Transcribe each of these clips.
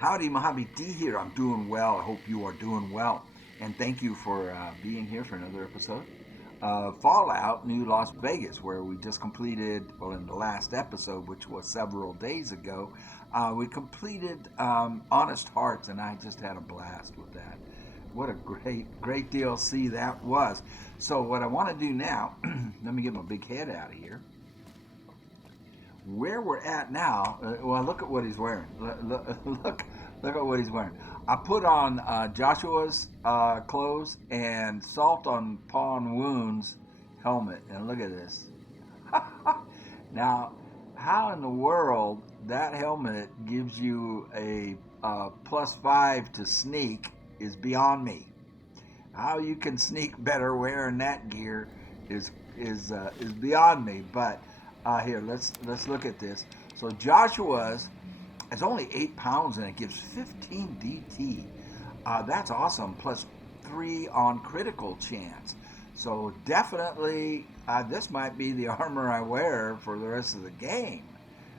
Howdy, Mojave D here. I'm doing well. I hope you are doing well. And thank you for being here for another episode of Fallout New Las Vegas, where we just completed, well, in the last episode, which was several days ago, we completed Honest Hearts, and I just had a blast with that. What a great DLC that was. So, what I want to do now, let me get my big head out of here. Where we're at now, well, look at what he's wearing. Look at what he's wearing. I put on Joshua's clothes and Salt on Pawn Wounds helmet, and look at this. Now, how in the world that helmet gives you a +5 to sneak is beyond me. How you can sneak better wearing that gear is beyond me. But here, let's look at this. So Joshua's it's only 8 pounds and it gives 15 DT. That's awesome. +3 on critical chance. So definitely, this might be the armor I wear for the rest of the game.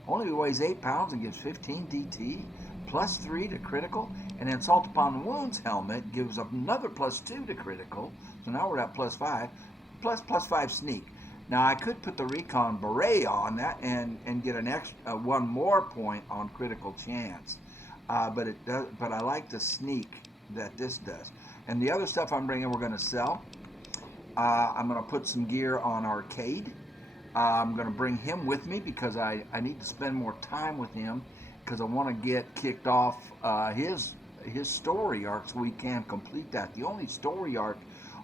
Only weighs 8 pounds and gives 15 DT, +3 to critical, and then Salt Upon Wounds helmet gives another +2 to critical. So now we're at +5, +5 sneak. Now I could put the Recon Beret on that and get an extra one more point on critical chance, but it does. But I like the sneak that this does. And the other stuff I'm bringing, we're going to sell. I'm going to put some gear on Arcade. I'm going to bring him with me because I need to spend more time with him because I want to get kicked off his story arc so we can complete that. The only story arc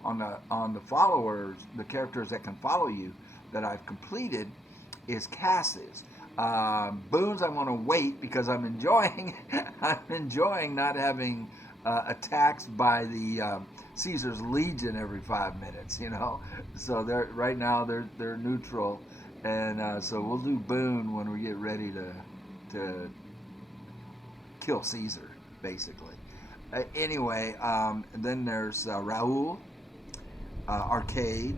on the followers, the characters that can follow you, that I've completed is Cass's. Boons, I want to wait because I'm enjoying not having attacks by the Caesar's Legion every 5 minutes. So they're right now they're neutral, and so we'll do Boon when we get ready to kill Caesar, basically. Anyway, then there's Raul. Arcade,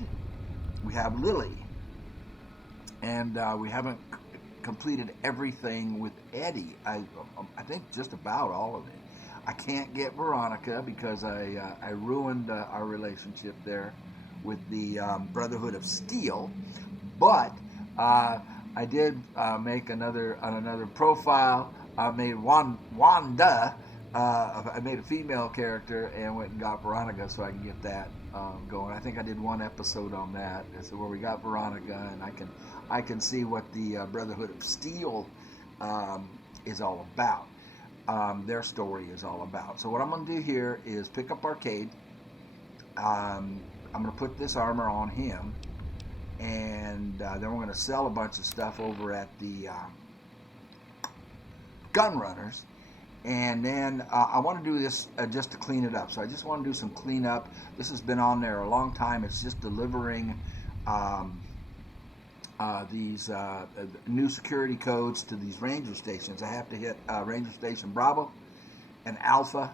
we have Lily, and we haven't completed everything with Eddie. I think just about all of it. I can't get Veronica because I ruined our relationship there with the Brotherhood of Steel, but I did make another profile. I made Wanda. I made a female character and went and got Veronica so I can get that going. I think I did one episode on that. So where we got Veronica, and I can see what the Brotherhood of Steel is all about. Their story is all about. So what I'm going to do here is pick up Arcade. I'm going to put this armor on him, and then we're going to sell a bunch of stuff over at the Gun Runners. And then I want to do this just to clean it up. So I just want to do some cleanup. This has been on there a long time. It's just delivering these new security codes to these ranger stations. I have to hit Ranger Station Bravo and Alpha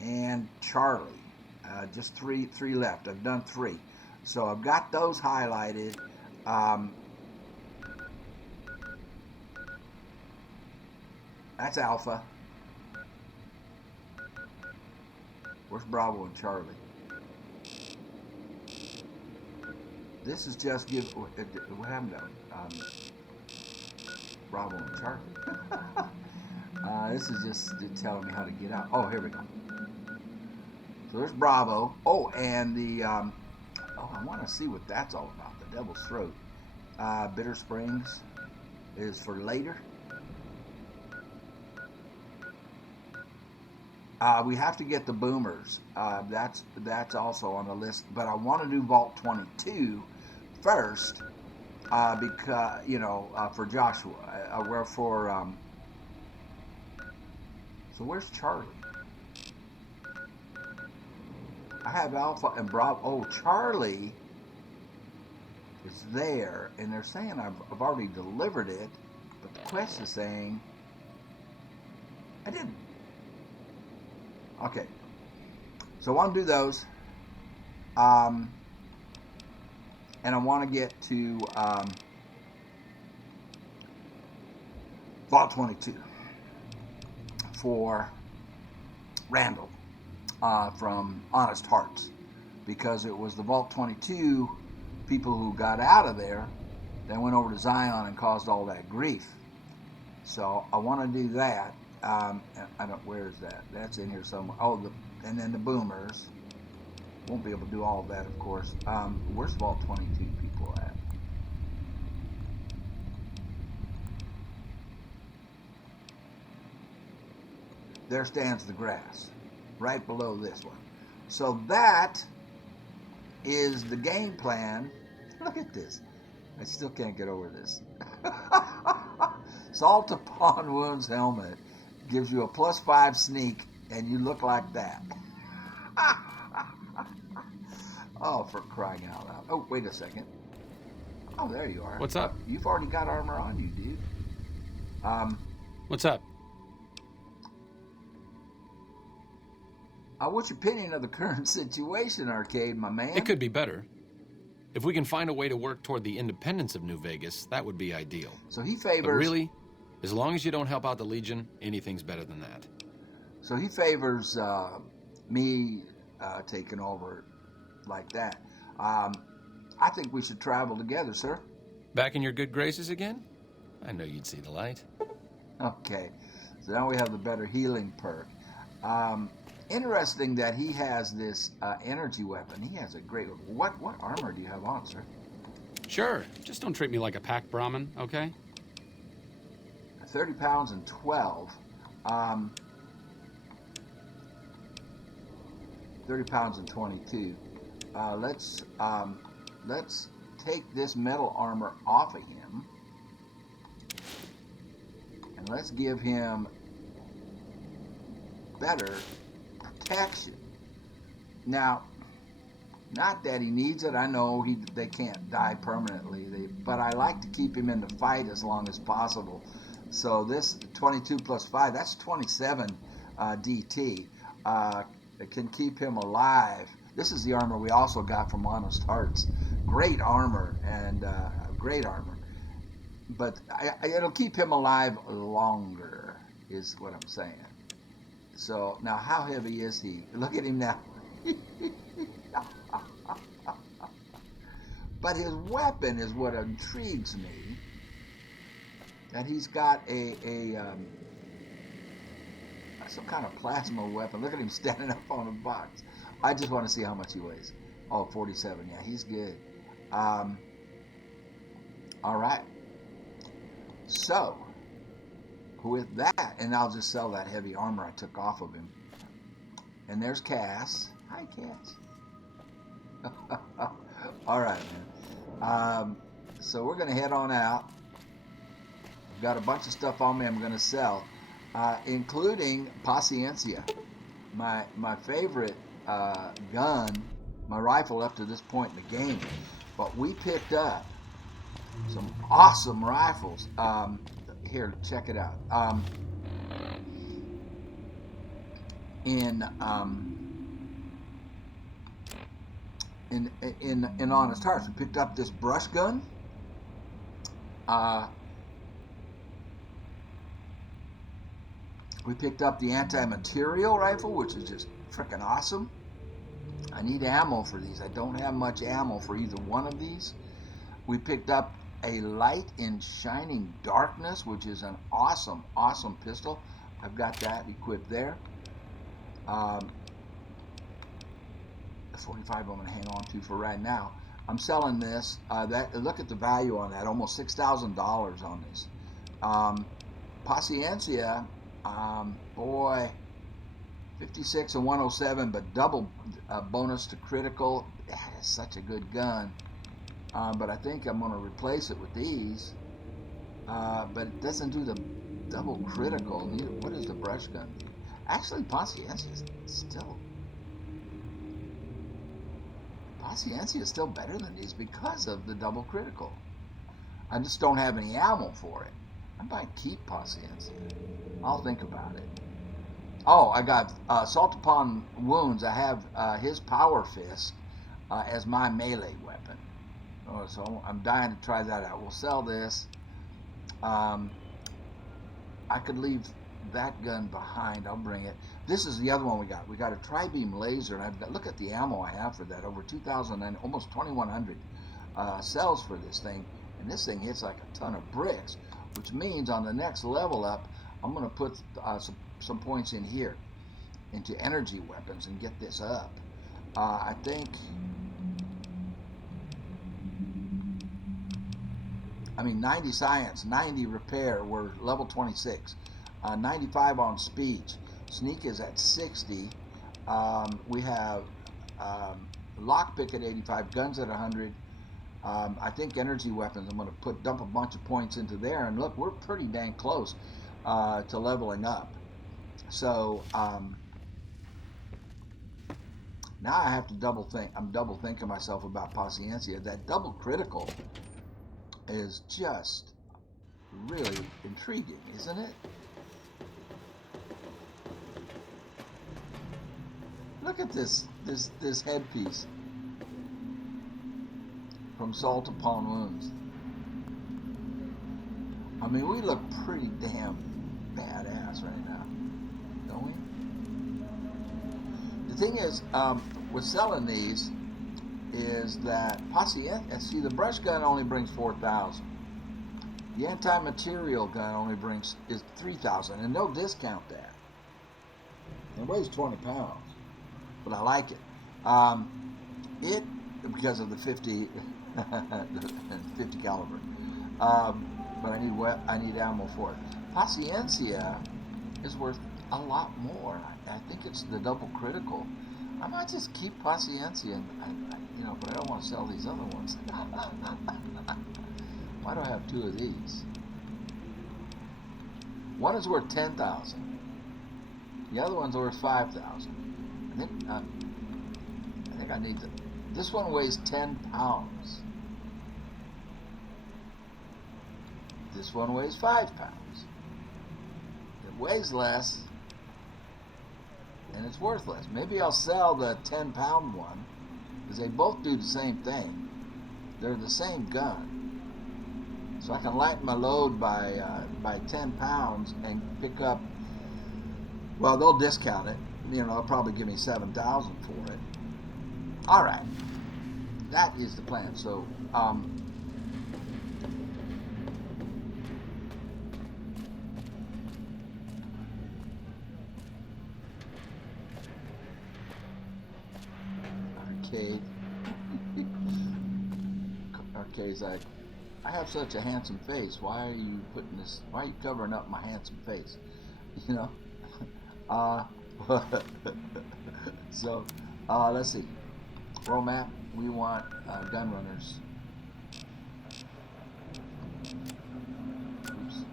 and Charlie. Just three left. I've done 3. So I've got those highlighted. That's Alpha. Where's Bravo and Charlie? This is just what happened to Bravo and Charlie? This is just telling me how to get out. Oh, here we go. So there's Bravo. Oh, and the I want to see what that's all about. The Devil's Throat. Bitter Springs is for later. We have to get the boomers. That's also on the list. But I want to do Vault 22 first because for Joshua. So where's Charlie? I have Alpha and Bravo. Oh, Charlie is there, and they're saying I've already delivered it, but the quest is saying I didn't. Okay, so I want to do those, and I want to get to Vault 22. for Randall from Honest Hearts, because it was the Vault 22 people who got out of there that went over to Zion and caused all that grief. So I want to do that. I don't. Where is that? That's in here somewhere. Oh, and then the boomers. Won't be able to do all of that, of course. Where's Vault 22 people at? There stands the grass, right below this one. So that is the game plan. Look at this. I still can't get over this. Salt upon wounds helmet gives you a +5 sneak, and you look like that. Oh, for crying out loud. Oh, wait a second. Oh, there you are. What's up? You've already got armor on you, dude. What's up? What's your opinion of the current situation, Arcade, my man? It could be better. If we can find a way to work toward the independence of New Vegas, that would be ideal. So he favors... But really, as long as you don't help out the Legion, anything's better than that. So he favors me taking over like that. I think we should travel together, sir. Back in your good graces again? I know you'd see the light. Okay. So now we have the better healing perk. Interesting that he has this energy weapon. He has a great... What armor do you have on, sir? Sure. Just don't treat me like a pack Brahmin, okay? 30 pounds and 12. 30 pounds and 22. Let's take this metal armor off of him. And let's give him better protection. Now, not that he needs it. I know they can't die permanently, but I like to keep him in the fight as long as possible. So this 22 plus 5, that's 27 DT. It can keep him alive. This is the armor we also got from Honest Hearts. Great armor, and great armor. But it'll keep him alive longer, is what I'm saying. So, now how heavy is he? Look at him now. But his weapon is what intrigues me. That he's got some kind of plasma weapon. Look at him standing up on a box. I just want to see how much he weighs. Oh, 47. Yeah, he's good. All right. So, with that, and I'll just sell that heavy armor I took off of him. And there's Cass. Hi, Cass. All right, man. So we're going to head on out. I've got a bunch of stuff on me I'm going to sell, including Paciencia, my favorite gun, my rifle up to this point in the game. But we picked up some awesome rifles. Here, check it out. In Honest Hearts, we picked up this brush gun. We picked up the anti-material rifle, which is just freaking awesome. I need ammo for these. I don't have much ammo for either one of these. We picked up a light in shining darkness, which is an awesome, awesome pistol. I've got that equipped there. The 45 I'm going to hang on to for right now. I'm selling this. Look at the value on that, almost $6,000 on this. Paciencia, boy, 56 and 107, but double bonus to critical. That is such a good gun. But I think I'm going to replace it with these. But it doesn't do the double critical. What does the brush gun do? Actually, Paciencia is still better than these because of the double critical. I just don't have any ammo for it. I might keep Paciencia. I'll think about it. Oh, I got Salt Upon Wounds. I have his Power Fist as my melee weapon. Oh, so I'm dying to try that out. We'll sell this. I could leave that gun behind. I'll bring it. This is the other one we got. We got a tri-beam laser, and I've got, look at the ammo I have for that. Over 2,000 and almost 2,100 cells for this thing, and this thing hits like a ton of bricks, which means on the next level up, I'm going to put some points in here into energy weapons and get this up. I think. I mean, 90 science, 90 repair. We're level 26. 95 on speech. Sneak is at 60. We have lockpick at 85. Guns at 100. I think energy weapons. I'm going to dump a bunch of points into there, and look, we're pretty dang close to leveling up. So now I have to double think. I'm double thinking myself about Paciencia. That double critical is just really intriguing, isn't it? Look at this headpiece from Salt Upon Wounds. I mean, we look pretty damn badass right now, don't we? The thing is, with selling these, is that Paciencia, see, the brush gun only brings 4,000. The anti-material gun is 3,000, and they'll discount that. It weighs 20 pounds, but I like it. Because of the 50 caliber. But I need ammo for it. Paciencia is worth a lot more. I think it's the double critical. I might just keep Paciencia, but I don't want to sell these other ones. Why do I have two of these? One is worth 10,000. The other one's worth 5,000. I think I need to. This one weighs 10 pounds. This one weighs 5 pounds. It weighs less, and it's worth less. Maybe I'll sell the 10-pound one, because they both do the same thing. They're the same gun. So I can lighten my load by 10 pounds and pick up, well, they'll discount it. They'll probably give me 7,000 for it. All right. That is the plan. So, arcade. Arcade's like, I have such a handsome face. Why are you putting this? Why are you covering up my handsome face? So, let's see. Roll map. We want gun runners. Oops.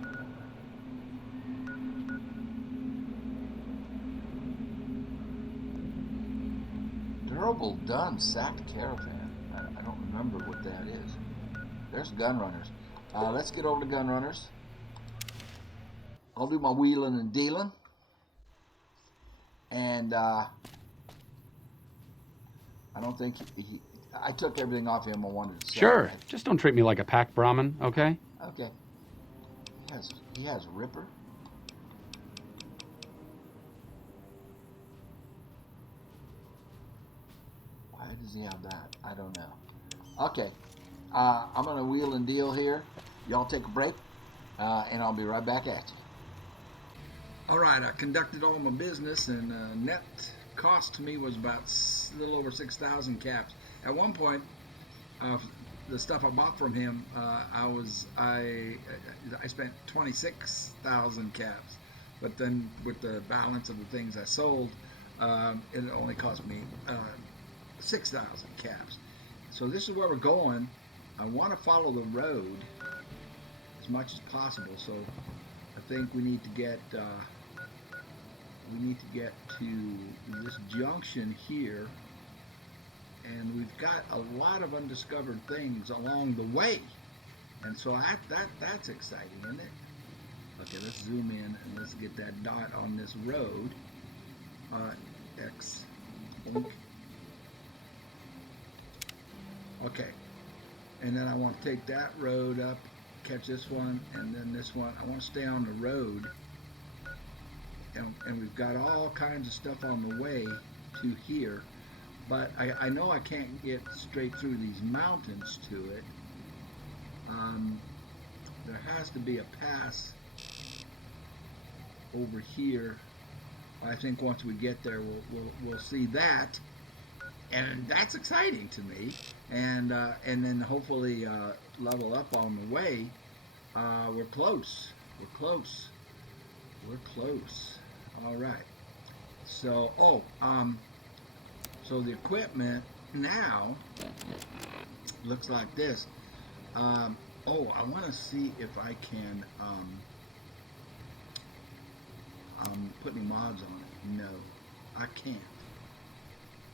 Durable done sacked caravan. I don't remember what that is. There's gun runners. Let's get over to gun runners. I'll do my wheeling and dealing. And I don't think I took everything off him I wanted to sell. Sure. Just don't treat me like a pack Brahmin, okay? Okay. He has Ripper. Why does he have that? I don't know. Okay. I'm going to wheel and deal here. Y'all take a break, and I'll be right back at you. All right. I conducted all my business, and net cost to me was about a little over 6,000 caps. At one point, the stuff I bought from him, I spent 26,000 caps, but then with the balance of the things I sold, it only cost me 6,000 caps. So this is where we're going. I want to follow the road as much as possible. So I think we need to get to this junction here, and we've got a lot of undiscovered things along the way, and so that's exciting, isn't it? Okay, let's zoom in and let's get that dot on this road. X. Okay, and then I want to take that road up, catch this one, and then this one. I want to stay on the road and we've got all kinds of stuff on the way to here. But I know I can't get straight through these mountains to it. There has to be a pass over here. I think once we get there, we'll see that, and that's exciting to me. And then hopefully level up on the way. We're close. We're close. We're close. All right. So so the equipment now looks like this. I want to see if I can put any mods on it. No, I can't.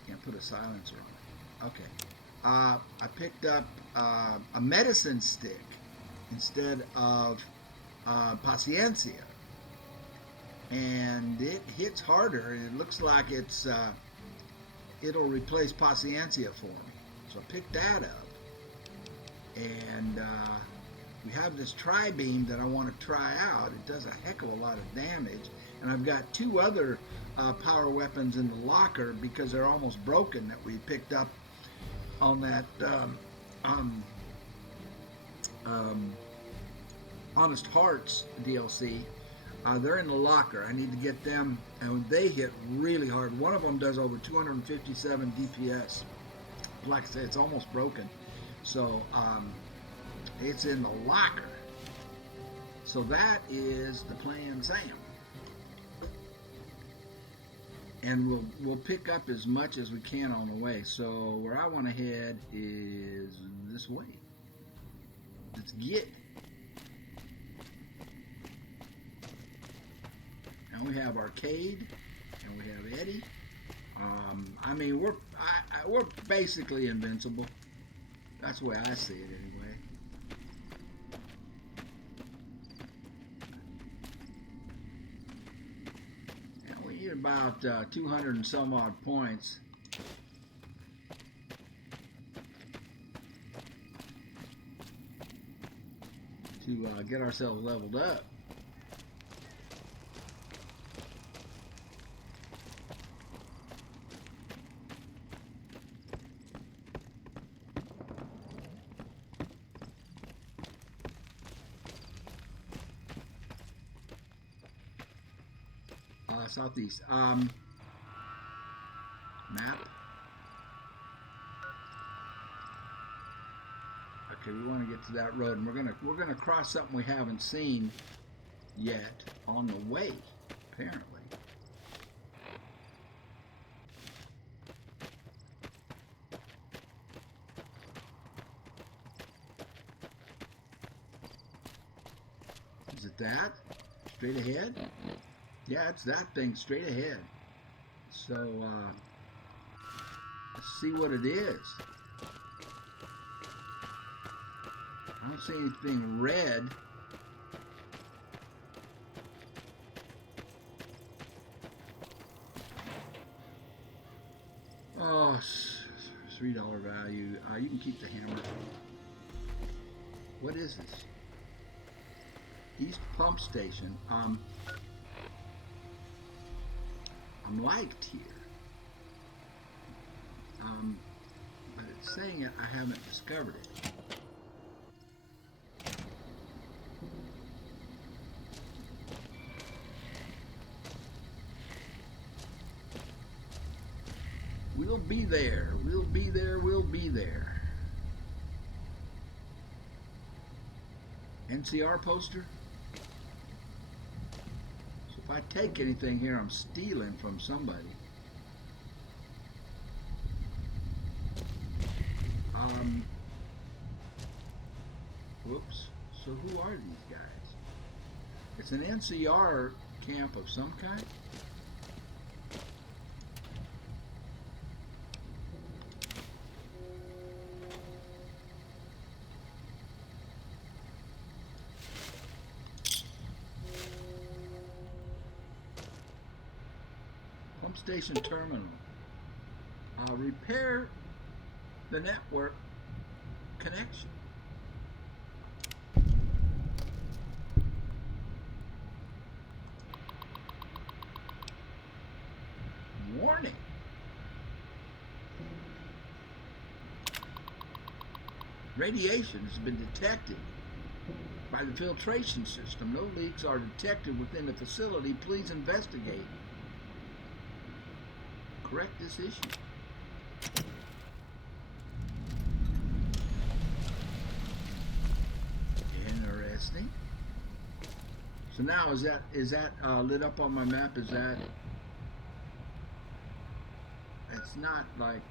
Can't put a silencer on it. Okay. I picked up a medicine stick instead of Paciencia, and it hits harder. It looks like it'll replace Paciencia for me. So I picked that up, and we have this tri-beam that I want to try out. It does a heck of a lot of damage, and I've got two other power weapons in the locker because they're almost broken that we picked up on that Honest Hearts DLC. They're in the locker. I need to get them, and they hit really hard. One of them does over 257 DPS. Like I said, it's almost broken. So it's in the locker. So that is the plan, Sam. And we'll pick up as much as we can on the way. So where I want to head is this way. Let's get. And we have Arcade, and we have Eddie. I mean, we're basically invincible. That's the way I see it, anyway. And we need about 200 and some odd points. To get ourselves leveled up. Southeast. Map. Okay, we want to get to that road, and we're gonna cross something we haven't seen yet on the way, apparently. Is it that? Straight ahead? Yeah, it's that thing straight ahead. So, let's see what it is. I don't see anything red. Oh, $3 value. You can keep the hammer. What is this? East Pump Station. I'm liked here, but it's saying it, I haven't discovered it. We'll be there, we'll be there, we'll be there. NCR poster? If I take anything here, I'm stealing from somebody. Whoops. So who are these guys? It's an NCR camp of some kind? Station terminal. Repair the network connection. warning. Radiation has been detected by the filtration system. No leaks are detected within the facility. Please investigate. Correct this issue. Interesting. So now is that lit up on my map? Is that? It's not like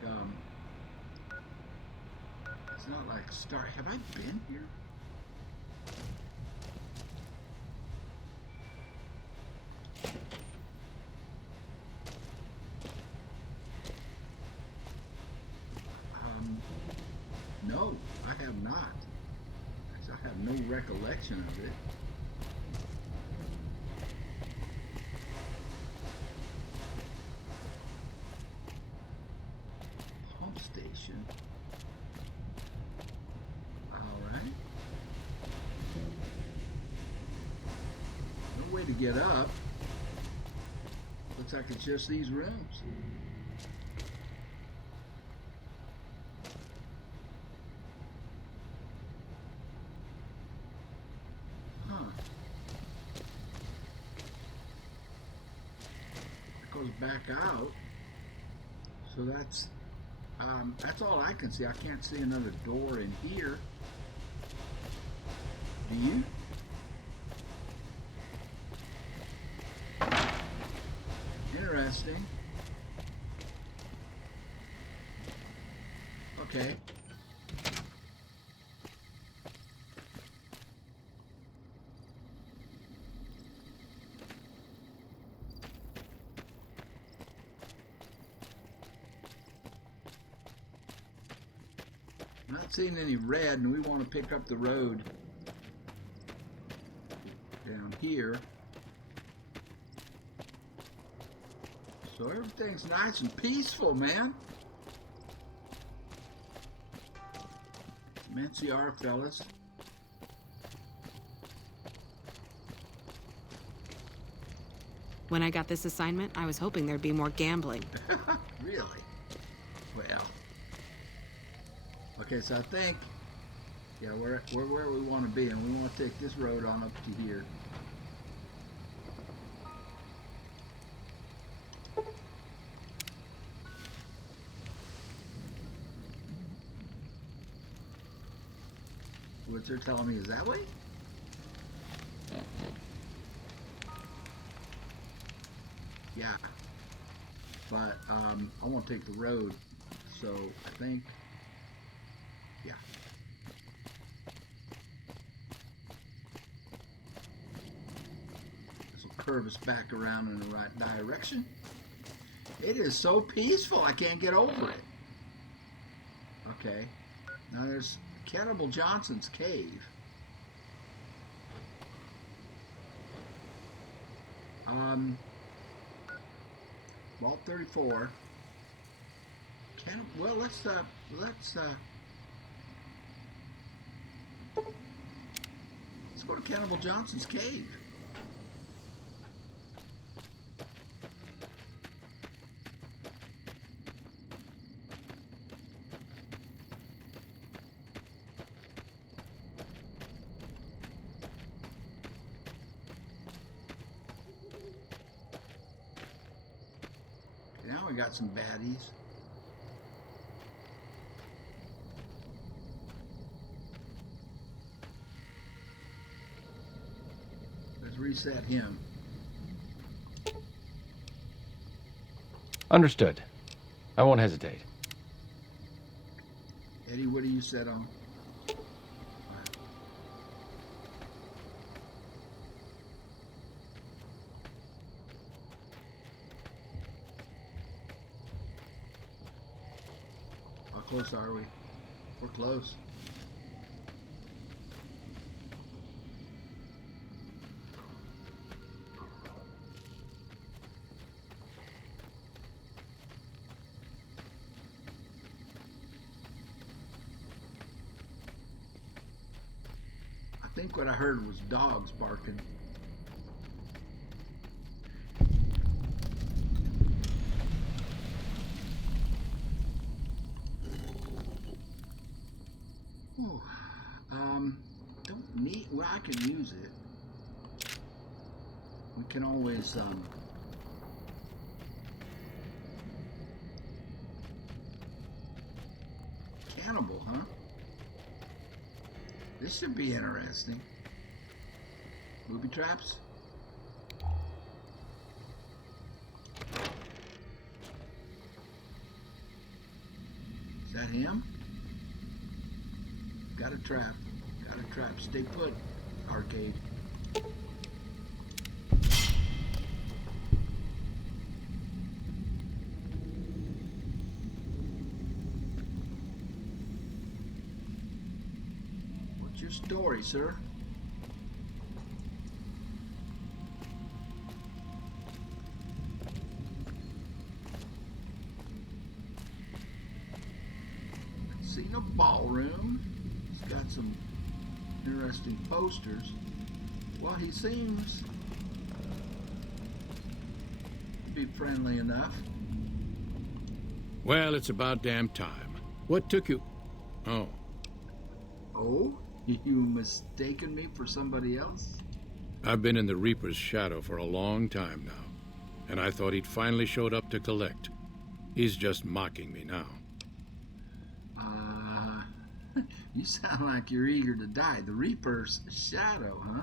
it's not like Star. Have I been here? No, I have not. I have no recollection of it. Pump station. All right. No way to get up. Looks like it's just these rooms. Back out, so that's all I can see. I can't see another door in here. Do you? Interesting. Okay. Not seeing any red, and we want to pick up the road down here. So everything's nice and peaceful, man. Some NCR fellas. When I got this assignment, I was hoping there'd be more gambling. Really? Well. Okay, so I think, yeah, we're where we want to be, and we want to take this road on up to here. What they're telling me is that way? Yeah. But I want to take the road, so I think, yeah. This will curve us back around in the right direction. It is so peaceful, I can't get over it. Okay. Now there's Cannibal Johnson's cave. Vault 34. Well, let's go to Cannibal Johnson's cave. Now we got some baddies. Let's reset him. Understood. I won't hesitate. Eddie, what do you set on? How close are we? We're close. I think what I heard was dogs barking. Ooh, don't need. Well, I can use it. We can always Cannibal, huh? This should be interesting. Booby traps. Is that him? Got a trap. Got a trap. Stay put, arcade. What's your story, sir? Seen a ballroom. He's got some interesting posters. Well, he seems to be friendly enough. Well, it's about damn time. What took you? Oh. Oh? You mistaken me for somebody else? I've been in the Reaper's shadow for a long time now, and I thought he'd finally showed up to collect. He's just mocking me now. You sound like you're eager to die. The Reaper's shadow, huh?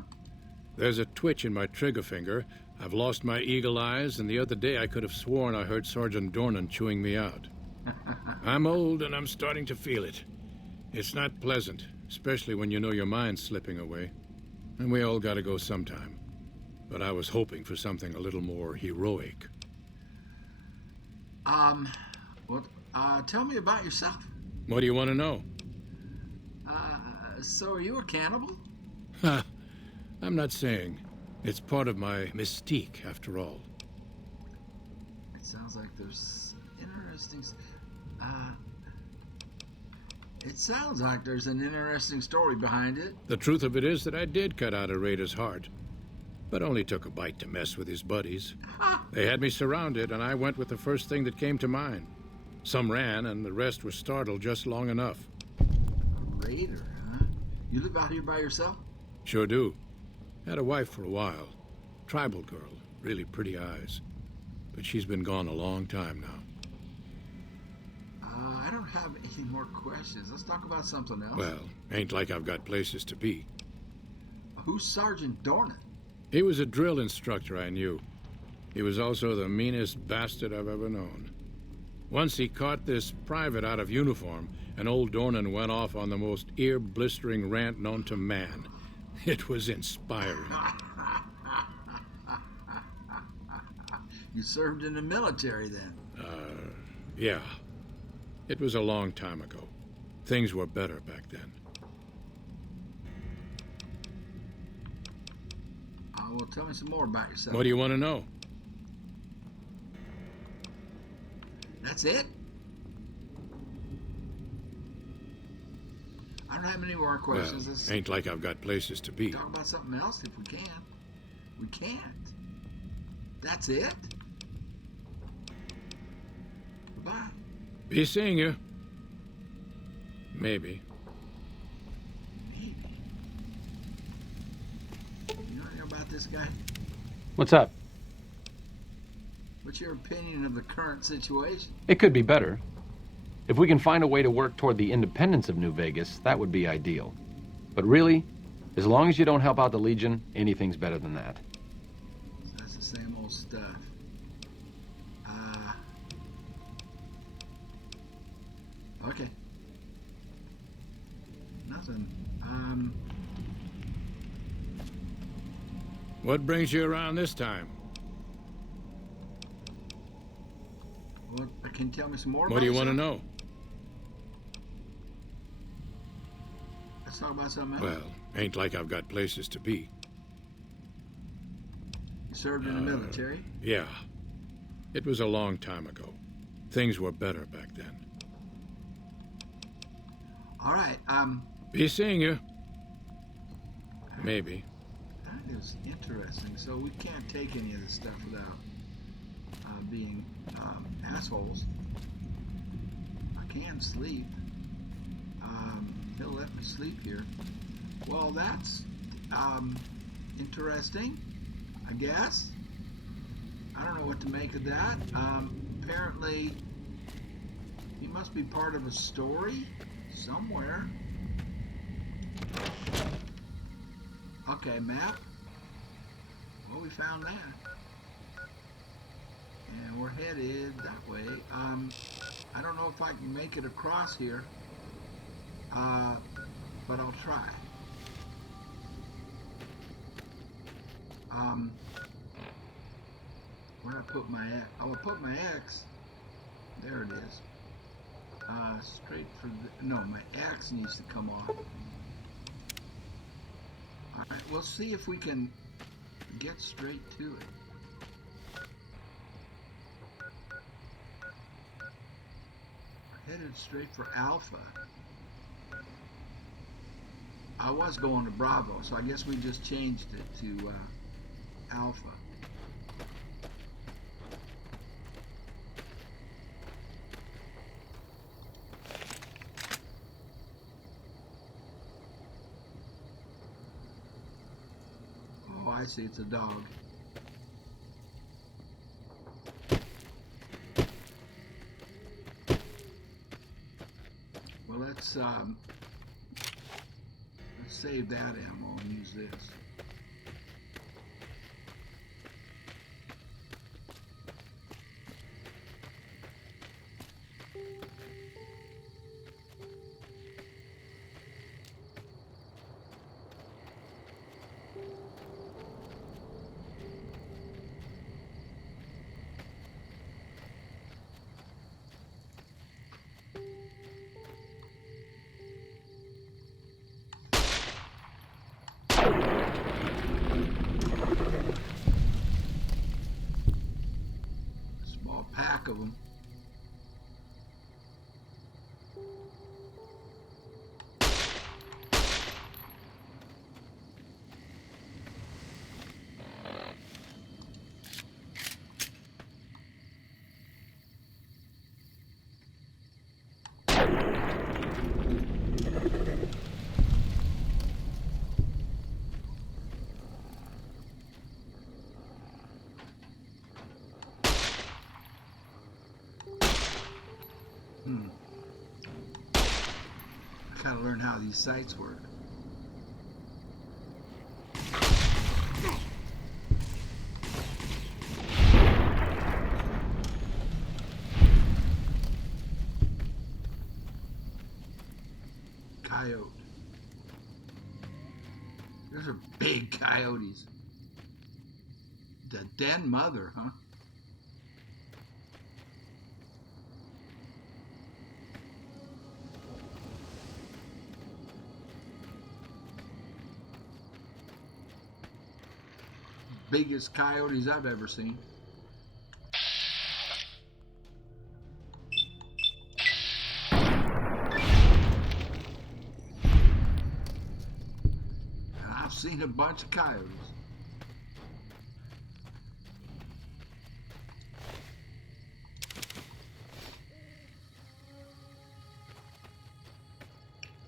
There's a twitch in my trigger finger. I've lost my eagle eyes, and the other day I could have sworn I heard Sergeant Dornan chewing me out. I'm old, and I'm starting to feel it. It's not pleasant, especially when you know your mind's slipping away. And we all gotta go sometime. But I was hoping for something a little more heroic. Tell me about yourself. What do you want to know? So are you a cannibal? Ha! I'm not saying. It's part of my mystique, after all. It sounds like there's interesting... It sounds like there's an interesting story behind it. The truth of it is that I did cut out a raider's heart, but only took a bite to mess with his buddies. They had me surrounded, and I went with the first thing that came to mind. Some ran, and the rest were startled just long enough. A raider, huh? You live out here by yourself? Sure do. Had a wife for a while. Tribal girl, really pretty eyes. But she's been gone a long time now. I don't have any more questions. Let's talk about something else. Well, ain't like I've got places to be. Who's Sergeant Dornan? He was a drill instructor I knew. He was also the meanest bastard I've ever known. Once he caught this private out of uniform, and old Dornan went off on the most ear-blistering rant known to man. It was inspiring. You served in the military then? Yeah. It was a long time ago. Things were better back then. Well, tell me some more about yourself. What do you want to know? That's it? I don't have any more questions. Well, ain't like I've got places to be. Talk about something else if we can. We can't. That's it? Goodbye. Be seeing you. Maybe. Maybe. You know anything about this guy? What's up? What's your opinion of the current situation? It could be better. If we can find a way to work toward the independence of New Vegas, that would be ideal. But really, as long as you don't help out the Legion, anything's better than that. So that's the same old stuff. Okay. Nothing. What brings you around this time? Well, can you tell me some more What do you want to yourself? know? Let's talk about something else. Well, ain't like I've got places to be. You served in the military? Yeah. It was a long time ago. Things were better back then. All right, Be seeing you. Maybe. that is interesting. So we can't take any of this stuff without being assholes. I can sleep. He'll let me sleep here. Well, that's interesting, I guess. I don't know what to make of that. Apparently, he must be part of a story somewhere. Okay, map. Well, we found that. And we're headed that way. I don't know if I can make it across here, but I'll try. Where did I put my X? Oh, I put my X. There it is. Straight for the... No, my X needs to come off. Alright, we'll see if we can get straight to it. We're headed straight for Alpha. I was going to Bravo, so I guess we just changed it to Alpha. Oh, I see, it's a dog. Well, let's save that ammo and use this. Of them. I gotta learn how these sights work. Coyote. Those are big coyotes. The den mother, huh? Biggest coyotes I've ever seen. And I've seen a bunch of coyotes.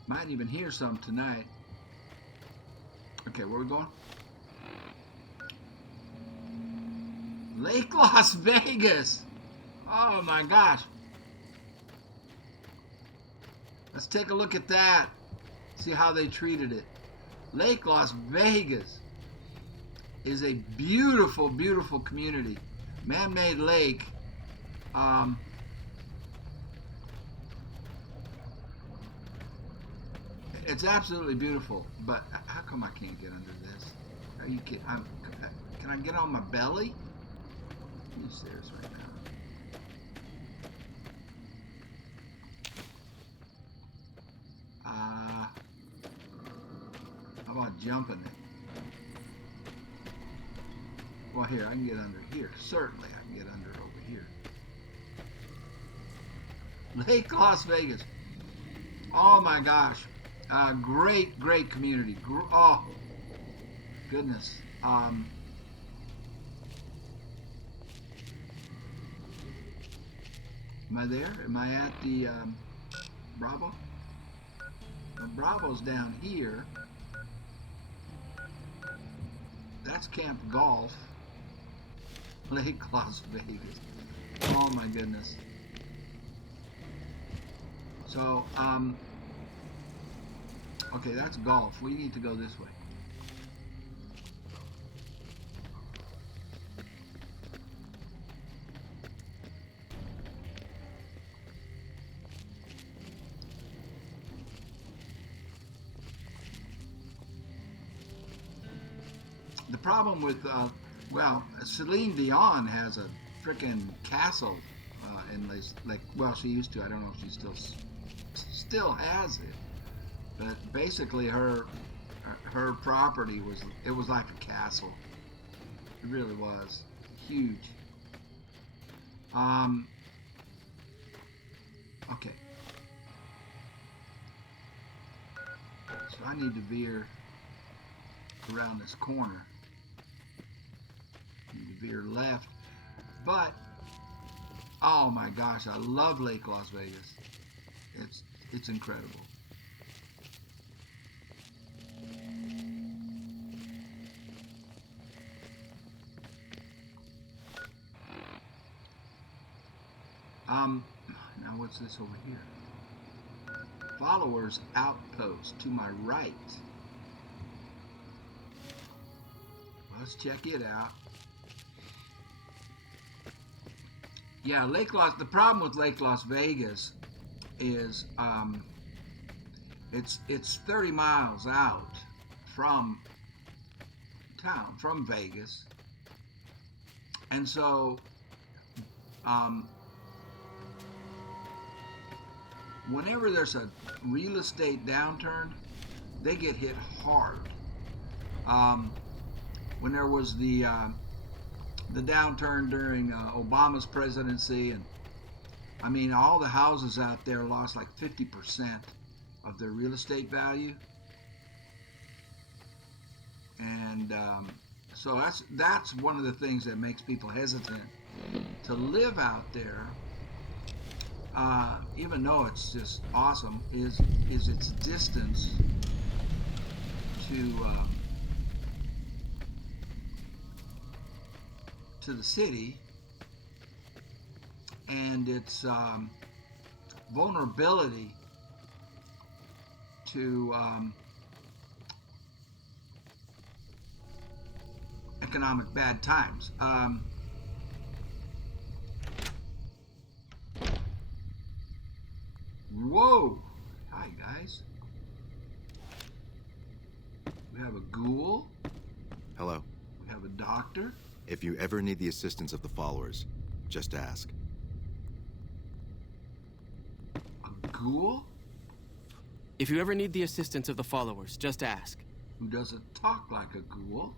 Might even hear some tonight. Okay, where are we going? Lake Las Vegas! Oh my gosh. Let's take a look at that. See how they treated it. Lake Las Vegas is a beautiful, beautiful community. Man-made lake. It's absolutely beautiful, but how come I can't get under this? Are you kidding? Can I get on my belly? He's serious right now. How about jumping it? Well, here, I can get under here. Certainly, I can get under over here. Lake Las Vegas. Oh my gosh. Great, great community. Oh, goodness. Am I there? Am I at the Bravo? Well, Bravo's down here. That's Camp Golf. Lake Las Vegas. Oh my goodness. So, okay, that's golf. We need to go this way. The problem with, well, Celine Dion has a frickin' castle in this, like, well, she used to. I don't know if she still has it, but basically her property was like a castle. It really was huge. Okay. So I need to veer around this corner. Veer left, but oh my gosh, I love Lake Las Vegas. It's incredible. Now what's this over here? Followers Outpost to my right. Let's check it out. Yeah, the problem with Lake Las Vegas is it's 30 miles out from town, from Vegas. And so whenever there's a real estate downturn, they get hit hard. When there was the downturn during Obama's presidency, and I mean, all the houses out there lost like 50% of their real estate value, and so that's one of the things that makes people hesitant to live out there, even though it's just awesome, is its distance to the city, and its vulnerability to economic bad times. Whoa! Hi guys. We have a ghoul. Hello. We have a doctor. If you ever need the assistance of the followers, just ask. A ghoul? If you ever need the assistance of the followers, just ask. Who doesn't talk like a ghoul?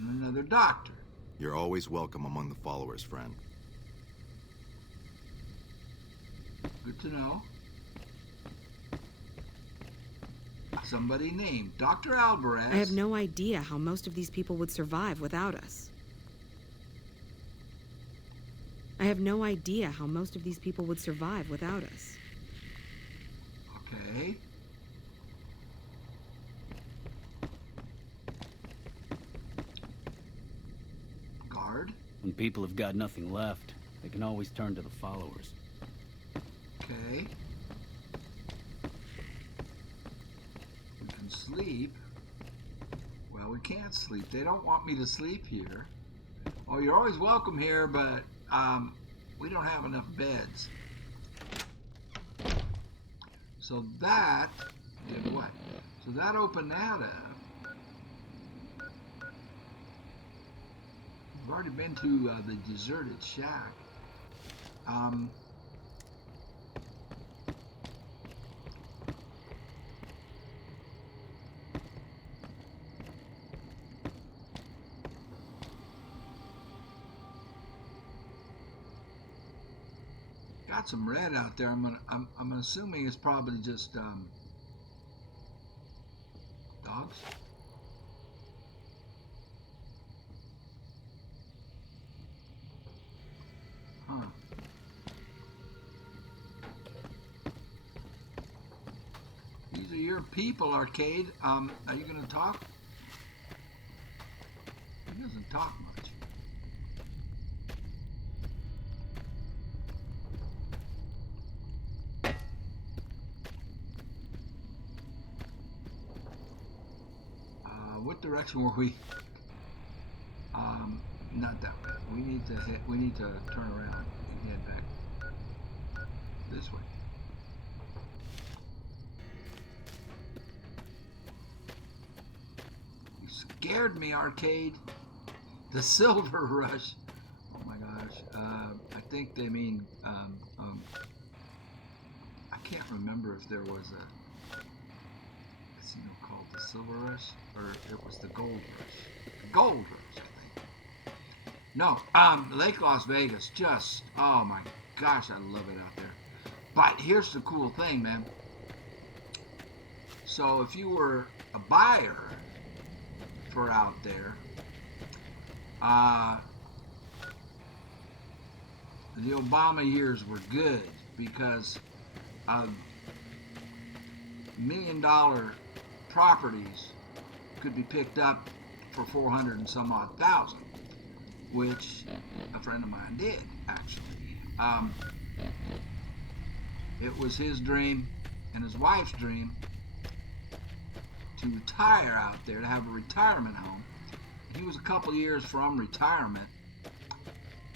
And another doctor. You're always welcome among the followers, friend. Good to know. Somebody named Dr. Alvarez. I have no idea how most of these people would survive without us. I have no idea how most of these people would survive without us. Okay. Guard. When people have got nothing left, they can always turn to the followers. Okay. We can sleep. Well, we can't sleep. They don't want me to sleep here. Oh, you're always welcome here, but we don't have enough beds. So that did what? So that opened that up. We've already been to the deserted shack. Got some red out there. I'm assuming it's probably just dogs. Huh. Dear people, Arcade, are you going to talk? He doesn't talk much. What direction were we? Not that way. We need to turn around and head back this way. You scared me, Arcade. The Silver Rush. Oh my gosh. I think they mean I can't remember if there was a casino called the Silver Rush or it was the Gold Rush. The Gold Rush, I think. No, Lake Las Vegas, just, oh my gosh, I love it out there. But here's the cool thing, man. So if you were a buyer for out there, the Obama years were good because $1 million properties could be picked up for 400 and some odd thousand, which a friend of mine did, actually. It was his dream and his wife's dream to retire out there, to have a retirement home. He was a couple years from retirement,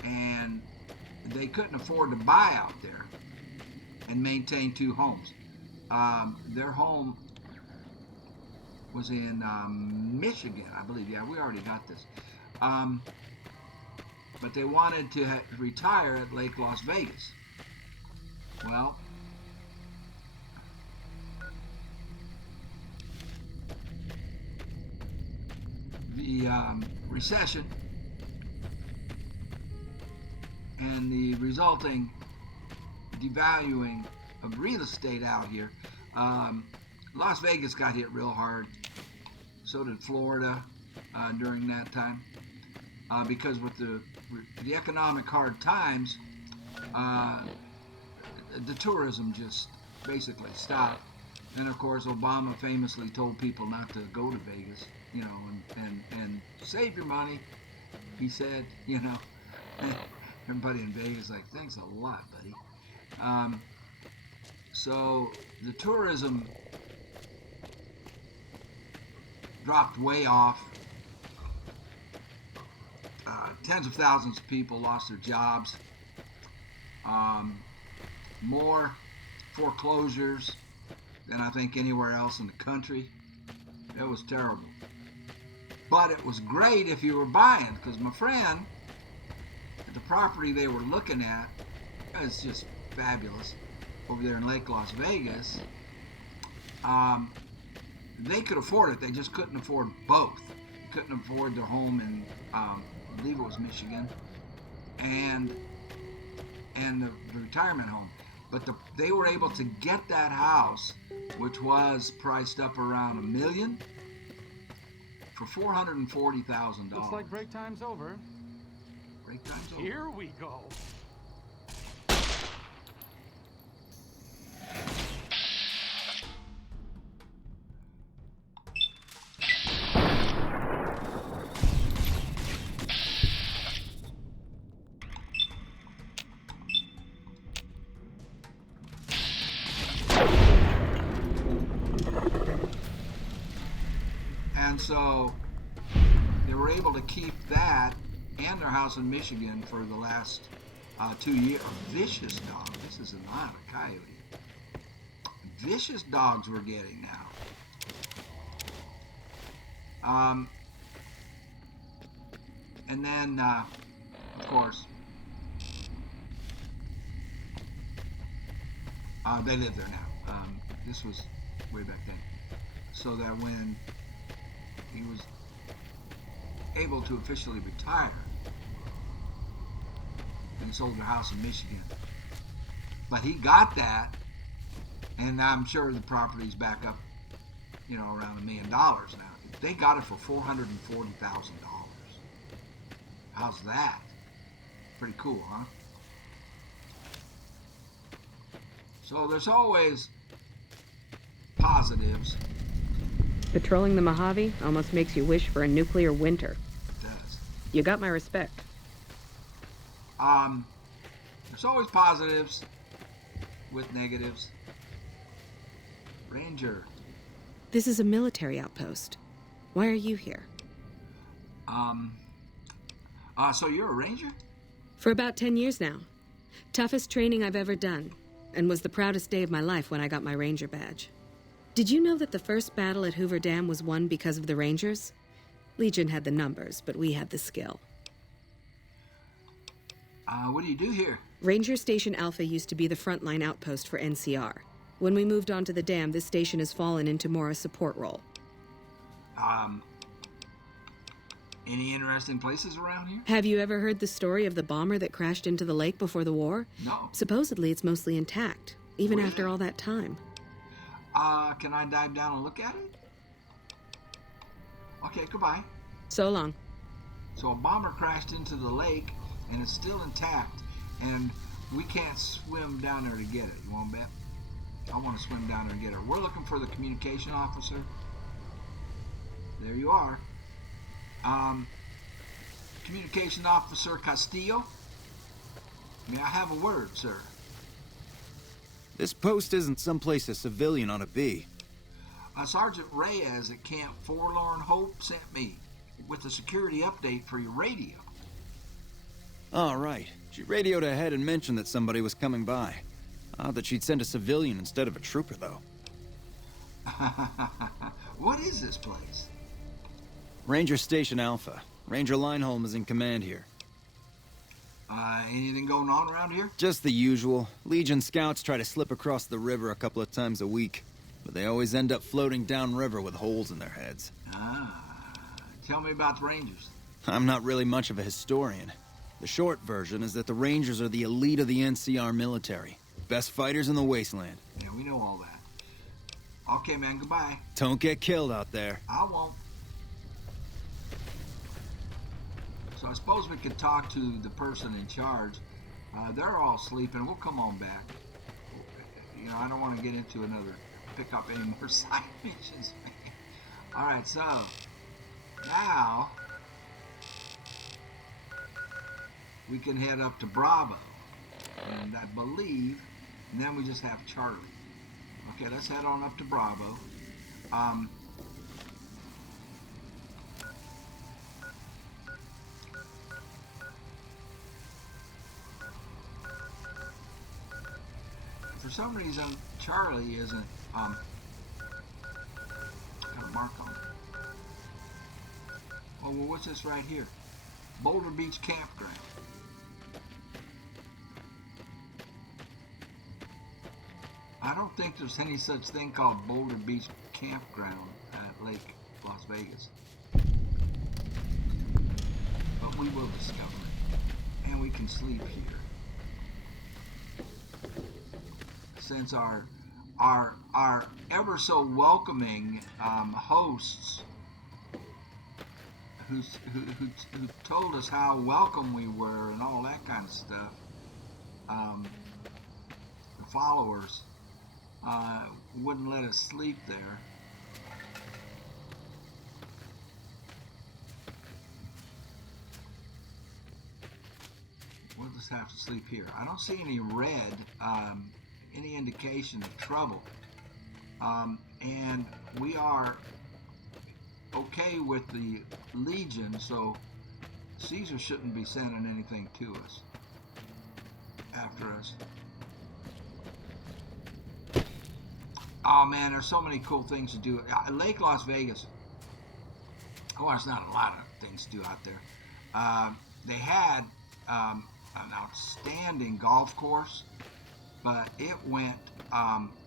and they couldn't afford to buy out there and maintain two homes. Their home was in Michigan, I believe. Yeah, we already got this. But they wanted to retire at Lake Las Vegas. Well, the recession and the resulting devaluing of real estate out here, Las Vegas got hit real hard. So did Florida during that time, because with the economic hard times, the tourism just basically stopped. And of course, Obama famously told people not to go to Vegas, you know, and save your money. He said, you know, everybody in Vegas like, thanks a lot, buddy. So the tourism dropped way off. Tens of thousands of people lost their jobs. More foreclosures than I think anywhere else in the country. It was terrible. But it was great if you were buying, because my friend, the property they were looking at is just fabulous over there in Lake Las Vegas. They could afford it. They just couldn't afford both. They couldn't afford their home in, I believe it was Michigan, and the retirement home. But they were able to get that house, which was priced up around $1 million, for $440,000. Looks like break time's over. Break time's over. Here we go. And so they were able to keep that and their house in Michigan for the last 2 years. A vicious dog. This is not a coyote. Vicious dogs we're getting now. And then, of course, they live there now. This was way back then. So that when he was able to officially retire, and sold their house in Michigan. But he got that, and I'm sure the property's back up, you know, around $1 million now. They got it for $440,000. How's that? Pretty cool, huh? So there's always positives. Patrolling the Mojave almost makes you wish for a nuclear winter. It does. You got my respect. There's always positives with negatives. Ranger. This is a military outpost. Why are you here? So you're a ranger? For about 10 years now. Toughest training I've ever done, and was the proudest day of my life when I got my ranger badge. Did you know that the first battle at Hoover Dam was won because of the Rangers? Legion had the numbers, but we had the skill. What do you do here? Ranger Station Alpha used to be the frontline outpost for NCR. When we moved onto the dam, this station has fallen into more a support role. Any interesting places around here? Have you ever heard the story of the bomber that crashed into the lake before the war? No. Supposedly it's mostly intact, even Really? after all that time. Can I dive down and look at it? Okay, goodbye. So long. So a bomber crashed into the lake, and it's still intact, and we can't swim down there to get it. You want to bet? I want to swim down there and get her. We're looking for the communication officer. There you are. Communication officer Castillo. May I have a word, sir? This post isn't someplace a civilian ought to be. Sergeant Reyes at Camp Forlorn Hope sent me with a security update for your radio. All right. She radioed ahead and mentioned that somebody was coming by. Odd that she'd send a civilian instead of a trooper, though. What is this place? Ranger Station Alpha. Ranger Lineholm is in command here. Anything going on around here? Just the usual. Legion scouts try to slip across the river a couple of times a week, but they always end up floating downriver with holes in their heads. Tell me about the Rangers. I'm not really much of a historian. The short version is that the Rangers are the elite of the NCR military. Best fighters in the wasteland. Yeah, we know all that. Okay, man, goodbye. Don't get killed out there. I won't. So I suppose we could talk to the person in charge. They're all sleeping. We'll come on back. You know, I don't want to get into pick up any more side missions. Alright, so now we can head up to Bravo. And I believe, and then we just have Charlie. Okay, let's head on up to Bravo. For some reason, Charlie isn't, got a mark on it. Oh, well, what's this right here? Boulder Beach Campground. I don't think there's any such thing called Boulder Beach Campground at Lake Las Vegas. But we will discover it. And we can sleep here. Since our ever so welcoming hosts who told us how welcome we were and all that kind of stuff, the followers wouldn't let us sleep there. We'll just have to sleep here. I don't see any red, any indication of trouble. And we are okay with the Legion, so Caesar shouldn't be sending anything to us, after us. Oh man, there's so many cool things to do. Lake Las Vegas. Oh, there's not a lot of things to do out there. They had an outstanding golf course, but it went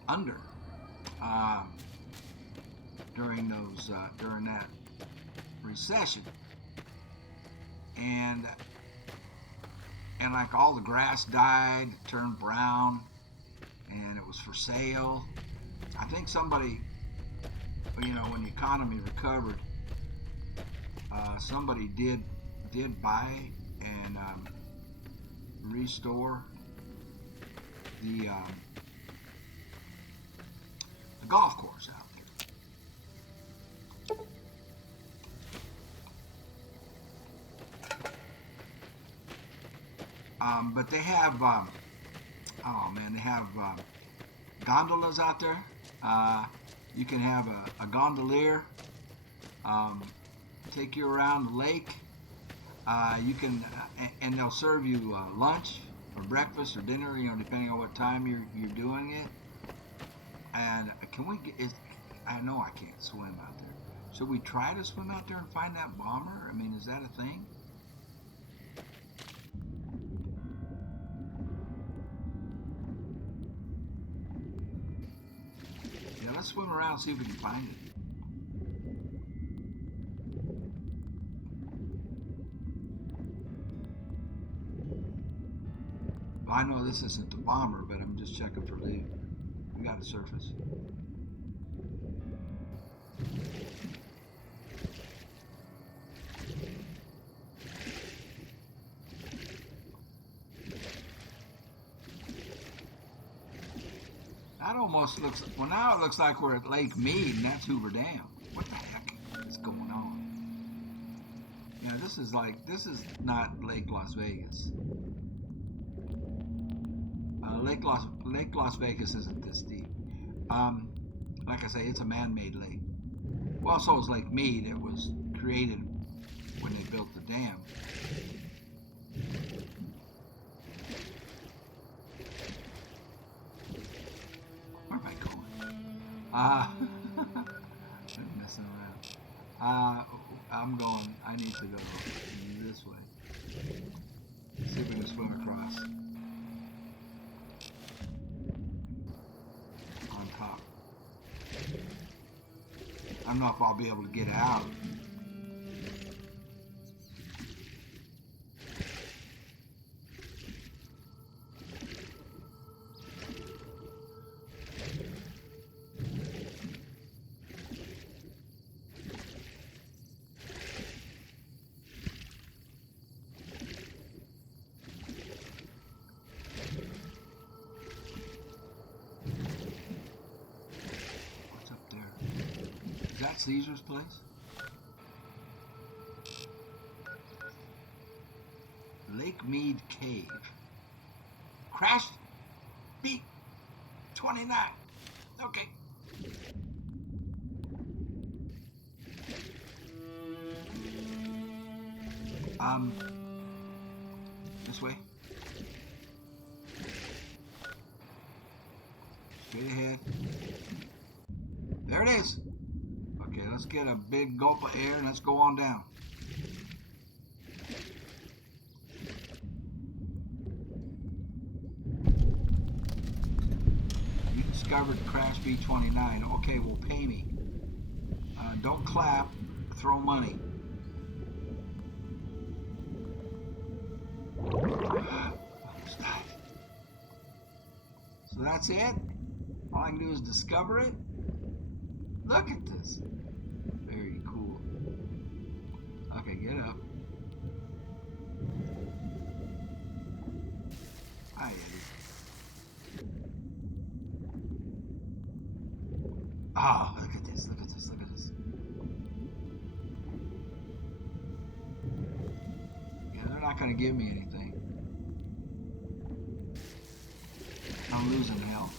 under during that recession, and like all the grass died, turned brown, and it was for sale. I think somebody, you know, when the economy recovered, somebody did buy and restore the a golf course out there. But they have, oh man, they have gondolas out there. You can have a gondolier take you around the lake. You can, and they'll serve you lunch or breakfast or dinner, depending on what time you're doing it. And can we get? I know I can't swim out there. Should we try to swim out there and find that bomber? I mean, is that a thing? Yeah, let's swim around and see if we can find it. Well, I know this isn't the bomber, but I'm just checking for lead. We got a surface. That almost looks, well now it looks like we're at Lake Mead and that's Hoover Dam. What the heck is going on? Yeah, this is not Lake Las Vegas. Lake Las Vegas isn't this deep. Like I say, it's a man-made lake. Well, so is Lake Mead. It was created when they built the dam. Where am I going? I'm messing around. I'm going. I need to go this way. See if we can swim across. On top. I don't know if I'll be able to get out. Is that Caesar's place? Lake Mead Cave. Crash beat 29. Okay. This way. Straight ahead. There it is. Okay, let's get a big gulp of air and let's go on down. You discovered Crash B29. Okay, well, pay me. Don't clap, throw money. Almost died. So that's it? All I can do is discover it? Look at this. Very cool. Okay, get up. Hi, Eddie. Oh, look at this, look at this, look at this. Yeah, they're not going to give me anything. I'm losing health.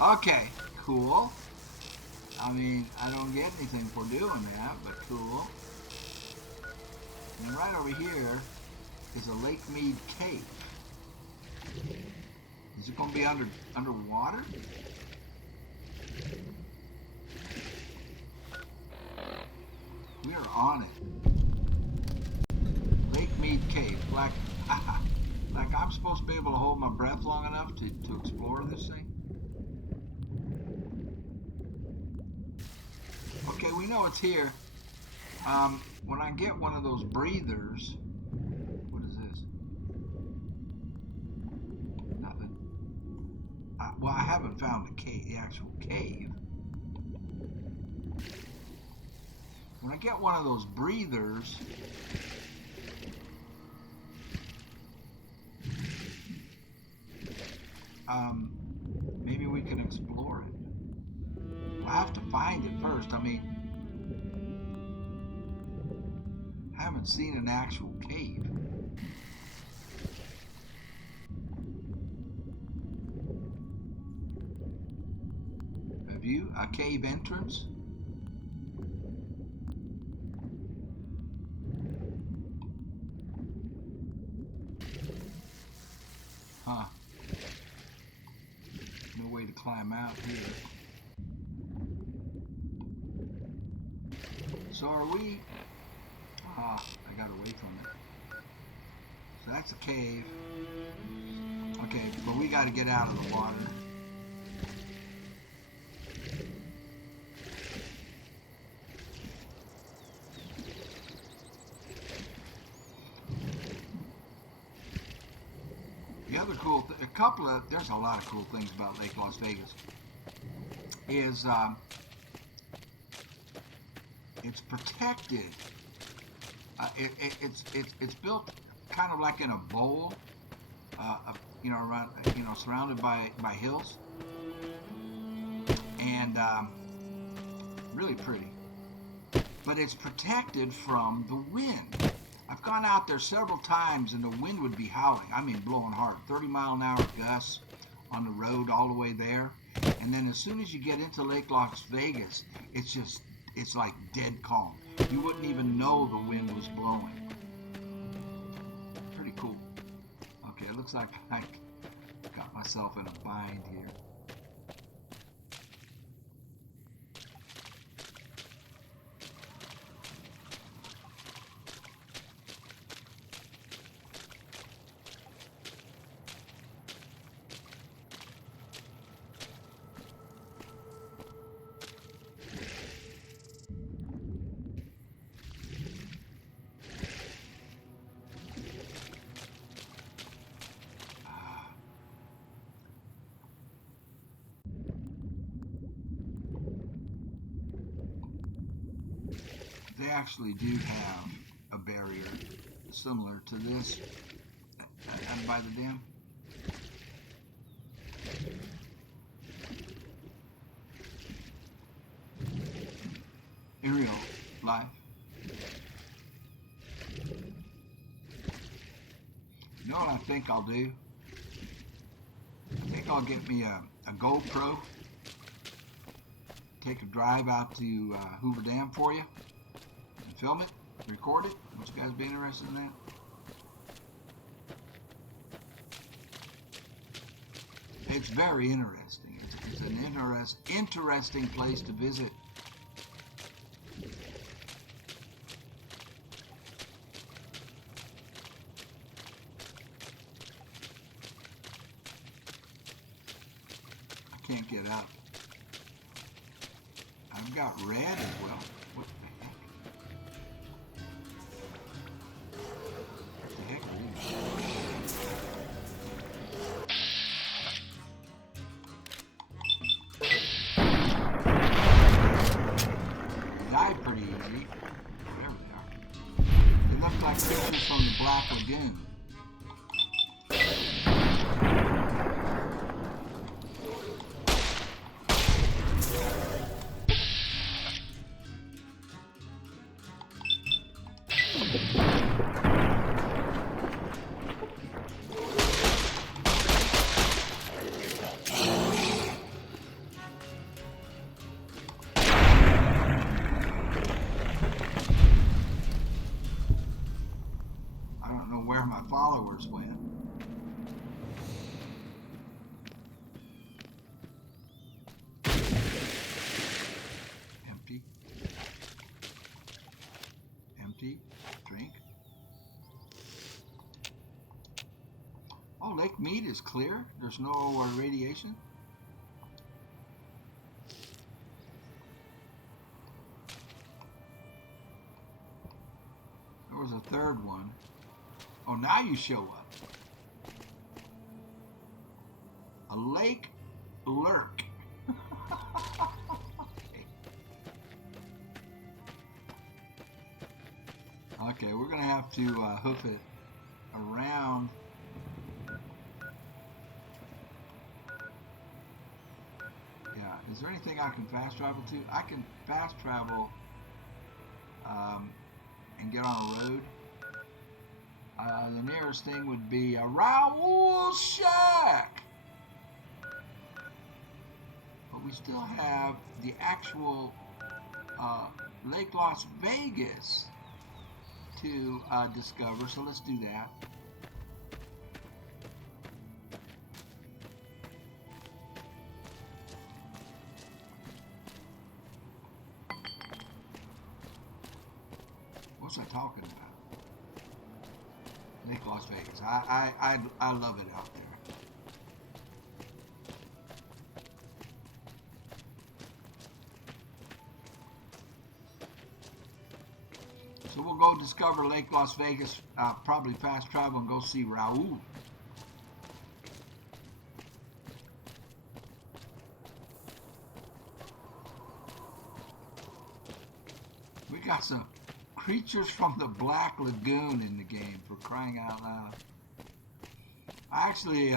Okay, cool. I mean, I don't get anything for doing that, but cool. And right over here is a Lake Mead Cave. Is it going to be underwater? We are on it. Lake Mead Cave. Like I'm supposed to be able to hold my breath long enough to explore this thing? Okay, we know it's here. When I get one of those breathers, what is this? Nothing. Well, I haven't found the cave, the actual cave. When I get one of those breathers, maybe we can explore it. Wow, find it first. I mean, I haven't seen an actual cave. Have you? A cave entrance? Huh. No way to climb out here. So are we... I got away from it. So that's a cave. Okay, but we got to get out of the water. The other cool, there's a lot of cool things about Lake Las Vegas. Is it's protected. It's built kind of like in a bowl, around, surrounded by hills, and really pretty. But it's protected from the wind. I've gone out there several times and the wind would be howling. I mean, blowing hard. 30-mile-an-hour gusts on the road all the way there. And then as soon as you get into Lake Las Vegas, it's like dead calm. You wouldn't even know the wind was blowing. Pretty cool. Okay, it looks like I got myself in a bind here. They actually do have a barrier similar to this by the dam. In real life. You know what I think I'll do? I think I'll get me a GoPro, take a drive out to Hoover Dam for you, and film it, record it. Would you guys be interested in that? It's very interesting. It's an interesting place to visit. I can't get up. I've got red as well. What the heck? What the heck are these? Died pretty easy. There we are. They look like creatures from the Black Lagoon. Where my followers went. Empty. Empty. Drink. Oh, Lake Mead is clear. There's no radiation. There was a third one. Oh, now you show up. A Lakelurk. Okay, we're going to have to hoof it around. Yeah. Is there anything I can fast travel to? I can fast travel and get on a road. The nearest thing would be a Raoul Shack. But we still have the actual Lake Las Vegas to discover, so let's do that. What's I talking about? Lake Las Vegas. I love it out there. So we'll go discover Lake Las Vegas, probably fast travel and go see Raoul. We got some creatures from the Black Lagoon in the game, for crying out loud. I actually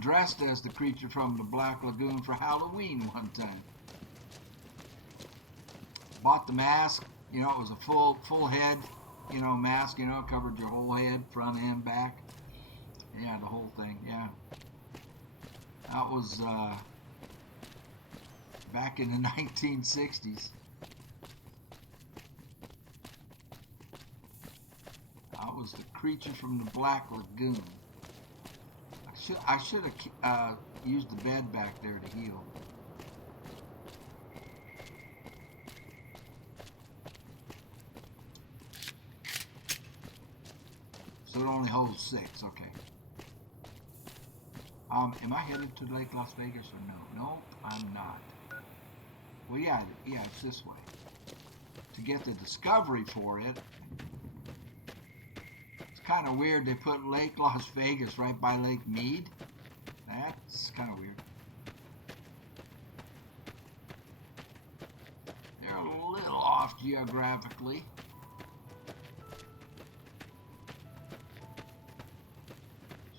dressed as the creature from the Black Lagoon for Halloween one time. Bought the mask. You know, it was a full head, you know, mask, you know, covered your whole head, front and back. Yeah, the whole thing, yeah. That was back in the 1960s. I was the creature from the Black Lagoon. I should have used the bed back there to heal. So it only holds 6, okay. Am I headed to Lake Las Vegas or no? Nope, I'm not. Well, yeah, it's this way. To get the discovery for it, it's kind of weird they put Lake Las Vegas right by Lake Mead. That's kind of weird. They're a little off geographically.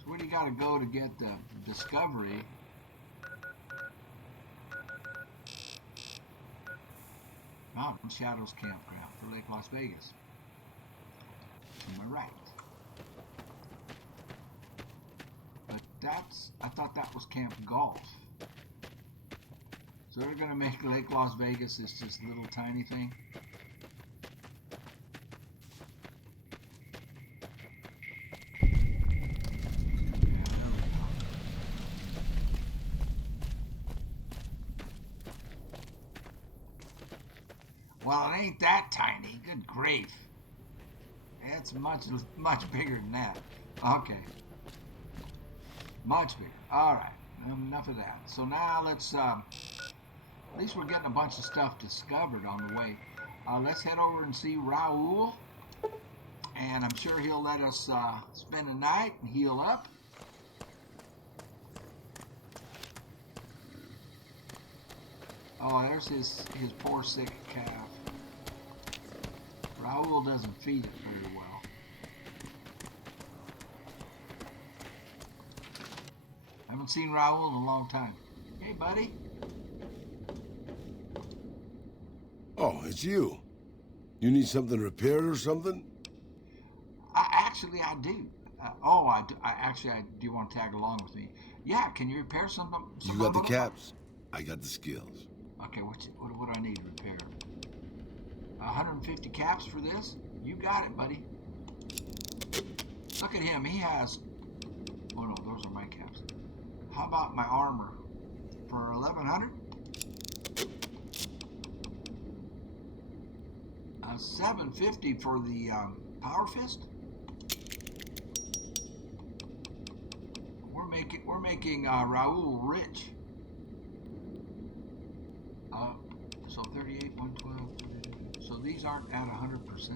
Where do you got to go to get the discovery? Mountain Shadows Campground for Lake Las Vegas. To my right. But I thought that was Camp Golf. So they're going to make Lake Las Vegas this just little tiny thing? Well, it ain't that tiny. Good grief. It's much bigger than that. Okay. Much bigger. All right. Enough of that. So now let's, at least we're getting a bunch of stuff discovered on the way. Let's head over and see Raoul. And I'm sure he'll let us spend the night and heal up. Oh, there's his poor sick calf. Raoul doesn't feed it very well. Haven't seen Raoul in a long time. Hey, buddy. Oh, it's you. You need something repaired or something? I do. I do want to tag along with me. Yeah, can you repair something? You got the caps. I got the skills. Okay, what do I need to repair? 150 caps for this? You got it, buddy. Look at him. He has... Oh, no, those are my caps. How about my armor? For 1,100? 750 for the power fist? We're making Raoul rich. So 38, 112. So these aren't at 100%.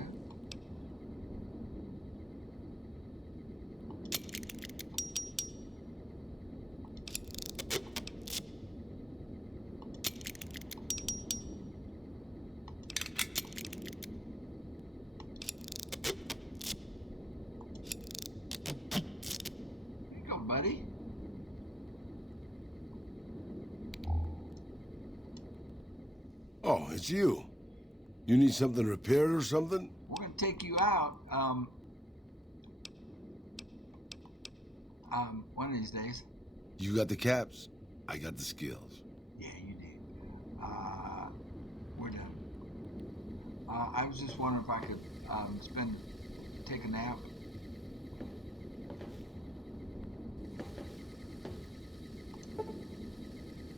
There you go, buddy. Oh, it's you. You need something repaired or something? We're gonna take you out. One of these days. You got the caps. I got the skills. Yeah, you did. We're done. I was just wondering if I could take a nap.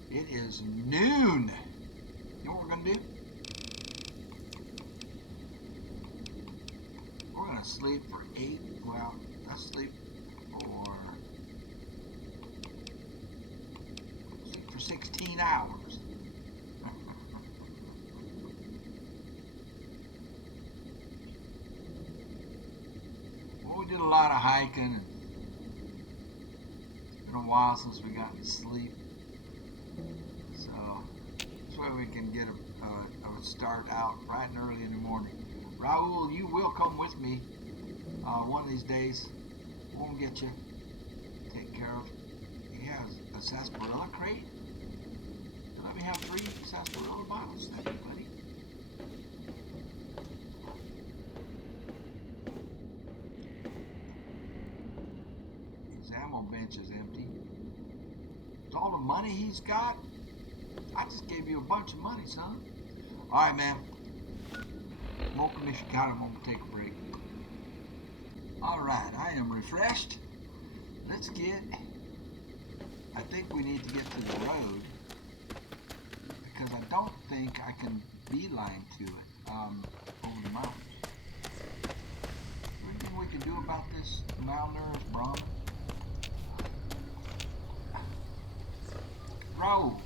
It is noon. You know what we're gonna do? We're gonna sleep for 16 hours. Well, we did a lot of hiking, and it's been a while since we got to sleep. So this way we can get a start out bright and early in the morning. Raul, you will come with me one of these days. We'll get you taken care of. He has a sarsaparilla crate. Let me have 3 sarsaparilla bottles. Thank you, buddy. His ammo bench is empty. With all the money he's got, I just gave you a bunch of money, son. All right, man. Smoke him if you got him. We'll take a break. All right, I am refreshed. Let's get... I think we need to get to the road, because I don't think I can beeline to it over the mountains. Anything we can do about this malnourished Brahmin? Bro,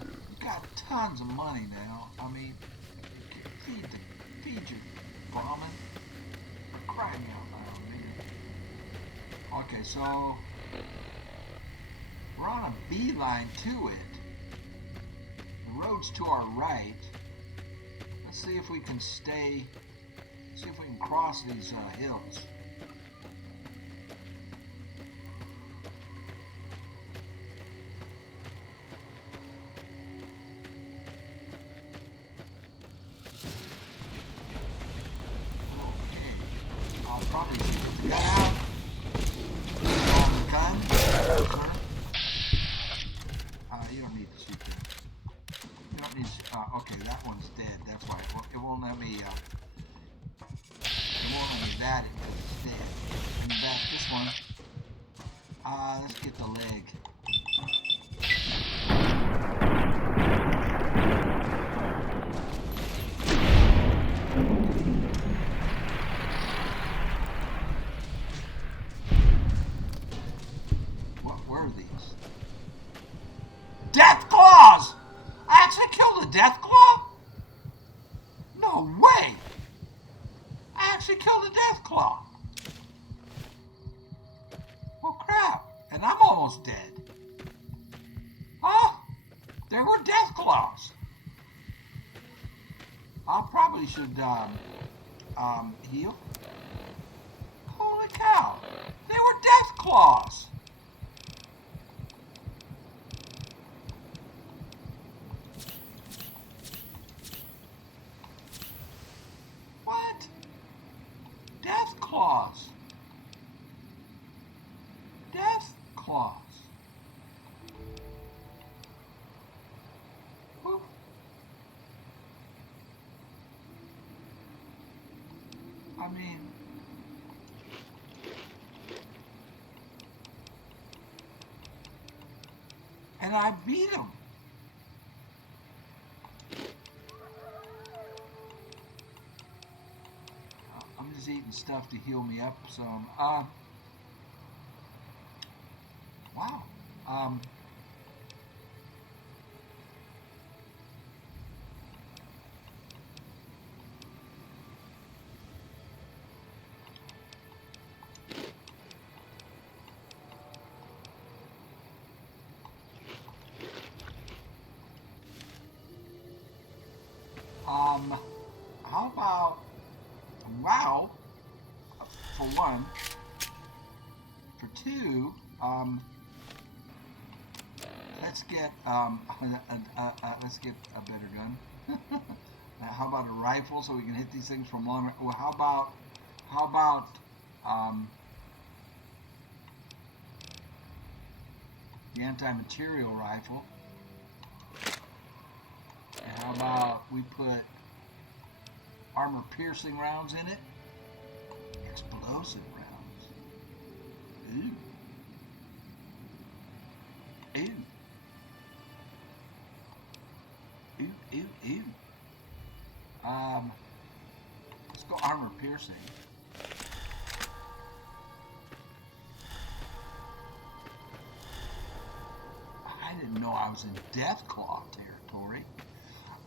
you got tons of money now. I mean, feed your Brahmin. For crying out loud, man. Okay, so we're on a beeline to it. The road's to our right. Let's see if we can cross these hills. Okay. I'll probably get out. On the gun. You don't need to shoot them. You don't need to, okay, that one's dead. That's why it won't let me, it won't let me bat it because it's dead. Let me bat this one. Let's get the leg. What were these? Deathclaws! I actually killed a Deathclaw? No way! I actually killed a Deathclaw. Well, crap. And I'm almost dead. Oh, there were Deathclaws. I probably should, heal. Holy cow. They were Deathclaws. What? Deathclaws. Deathclaws. Whoop. I mean... And I beat him. I'm just eating stuff to heal me up some. Wow. How about, wow, for one, for two, let's get a better gun. Now, how about a rifle so we can hit these things from long? Well, how about the anti-material rifle? And how about we put armor-piercing rounds in it? Explosive rounds. Ooh. Ooh. Ooh, ooh, ooh. Let's go armor piercing. I didn't know I was in Deathclaw territory.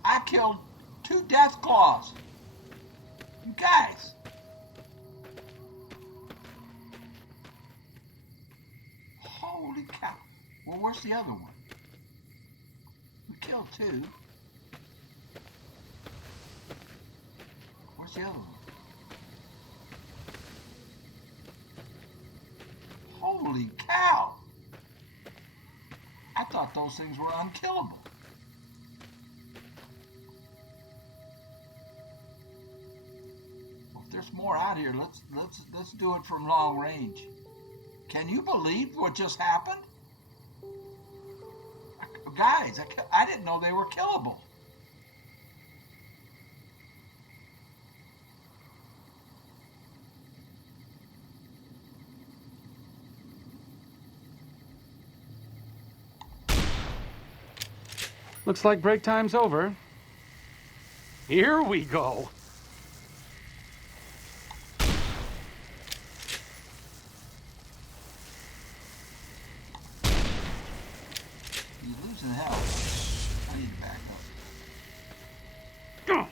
I killed 2 Deathclaws. You guys. Holy cow. Well, where's the other one? We killed 2. Where's the other one? Holy cow! I thought those things were unkillable. Well, if there's more out here, let's do it from long range. Can you believe what just happened? Guys, I didn't know they were killable. Looks like break time's over. Here we go. You're losing health. I need to back up.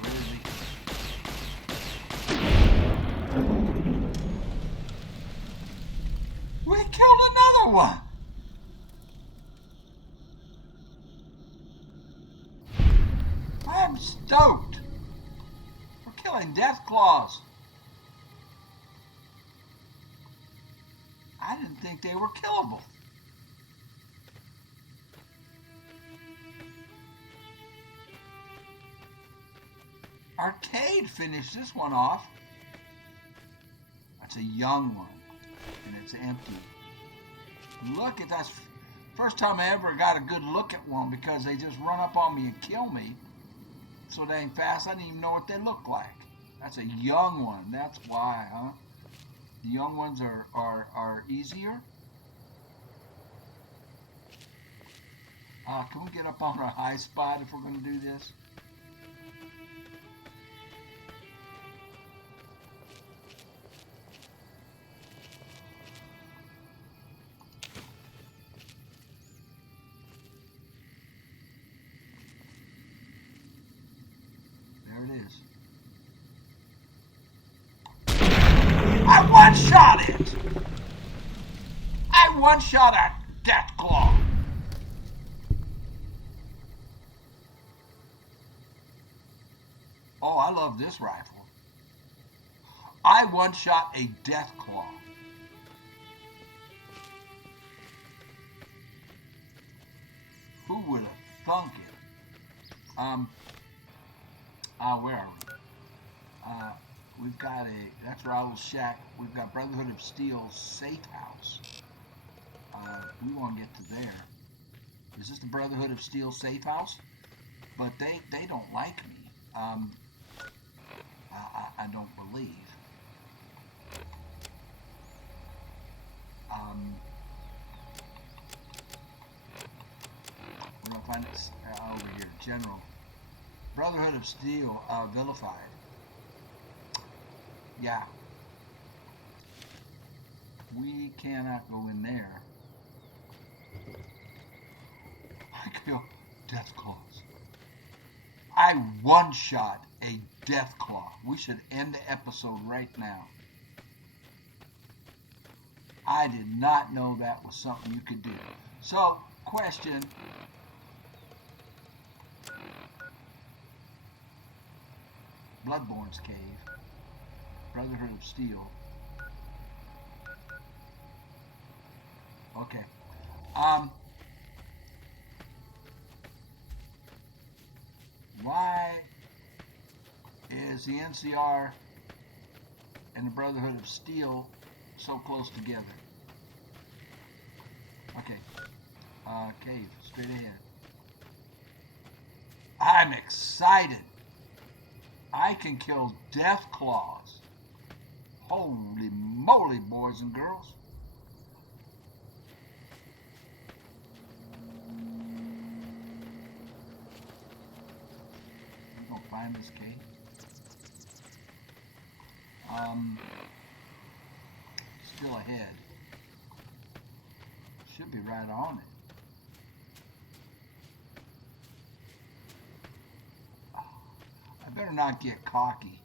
Where is he? We killed another one! I'm stoked! We're killing Deathclaws. I didn't think they were killable. Arcade finished this one off. That's a young one, and it's empty. Look at that. First time I ever got a good look at one because they just run up on me and kill me so dang fast I didn't even know what they look like. That's a young one. That's why, huh? The young ones are easier. Can we get up on our high spot if we're going to do this? There it is. I one-shot it! I one-shot a Deathclaw! Oh, I love this rifle. I one-shot a Deathclaw. Who would have thunk it? Where are we? We've got that's Raoul's shack. We've got Brotherhood of Steel's safe house. We want to get to there. Is this the Brotherhood of Steel safe house? But they don't like me. I don't believe. We're gonna find it over here. General. Brotherhood of Steel, vilified. Yeah. We cannot go in there. I kill Deathclaws. I one-shot a Deathclaw. We should end the episode right now. I did not know that was something you could do. So, question. Bloodborne Cave. Brotherhood of Steel. Okay. Why is the NCR and the Brotherhood of Steel so close together? Okay. Cave, straight ahead. I'm excited. I can kill Deathclaws. Holy moly, boys and girls. I'm gonna find this cave. Still ahead. Should be right on it. I better not get cocky.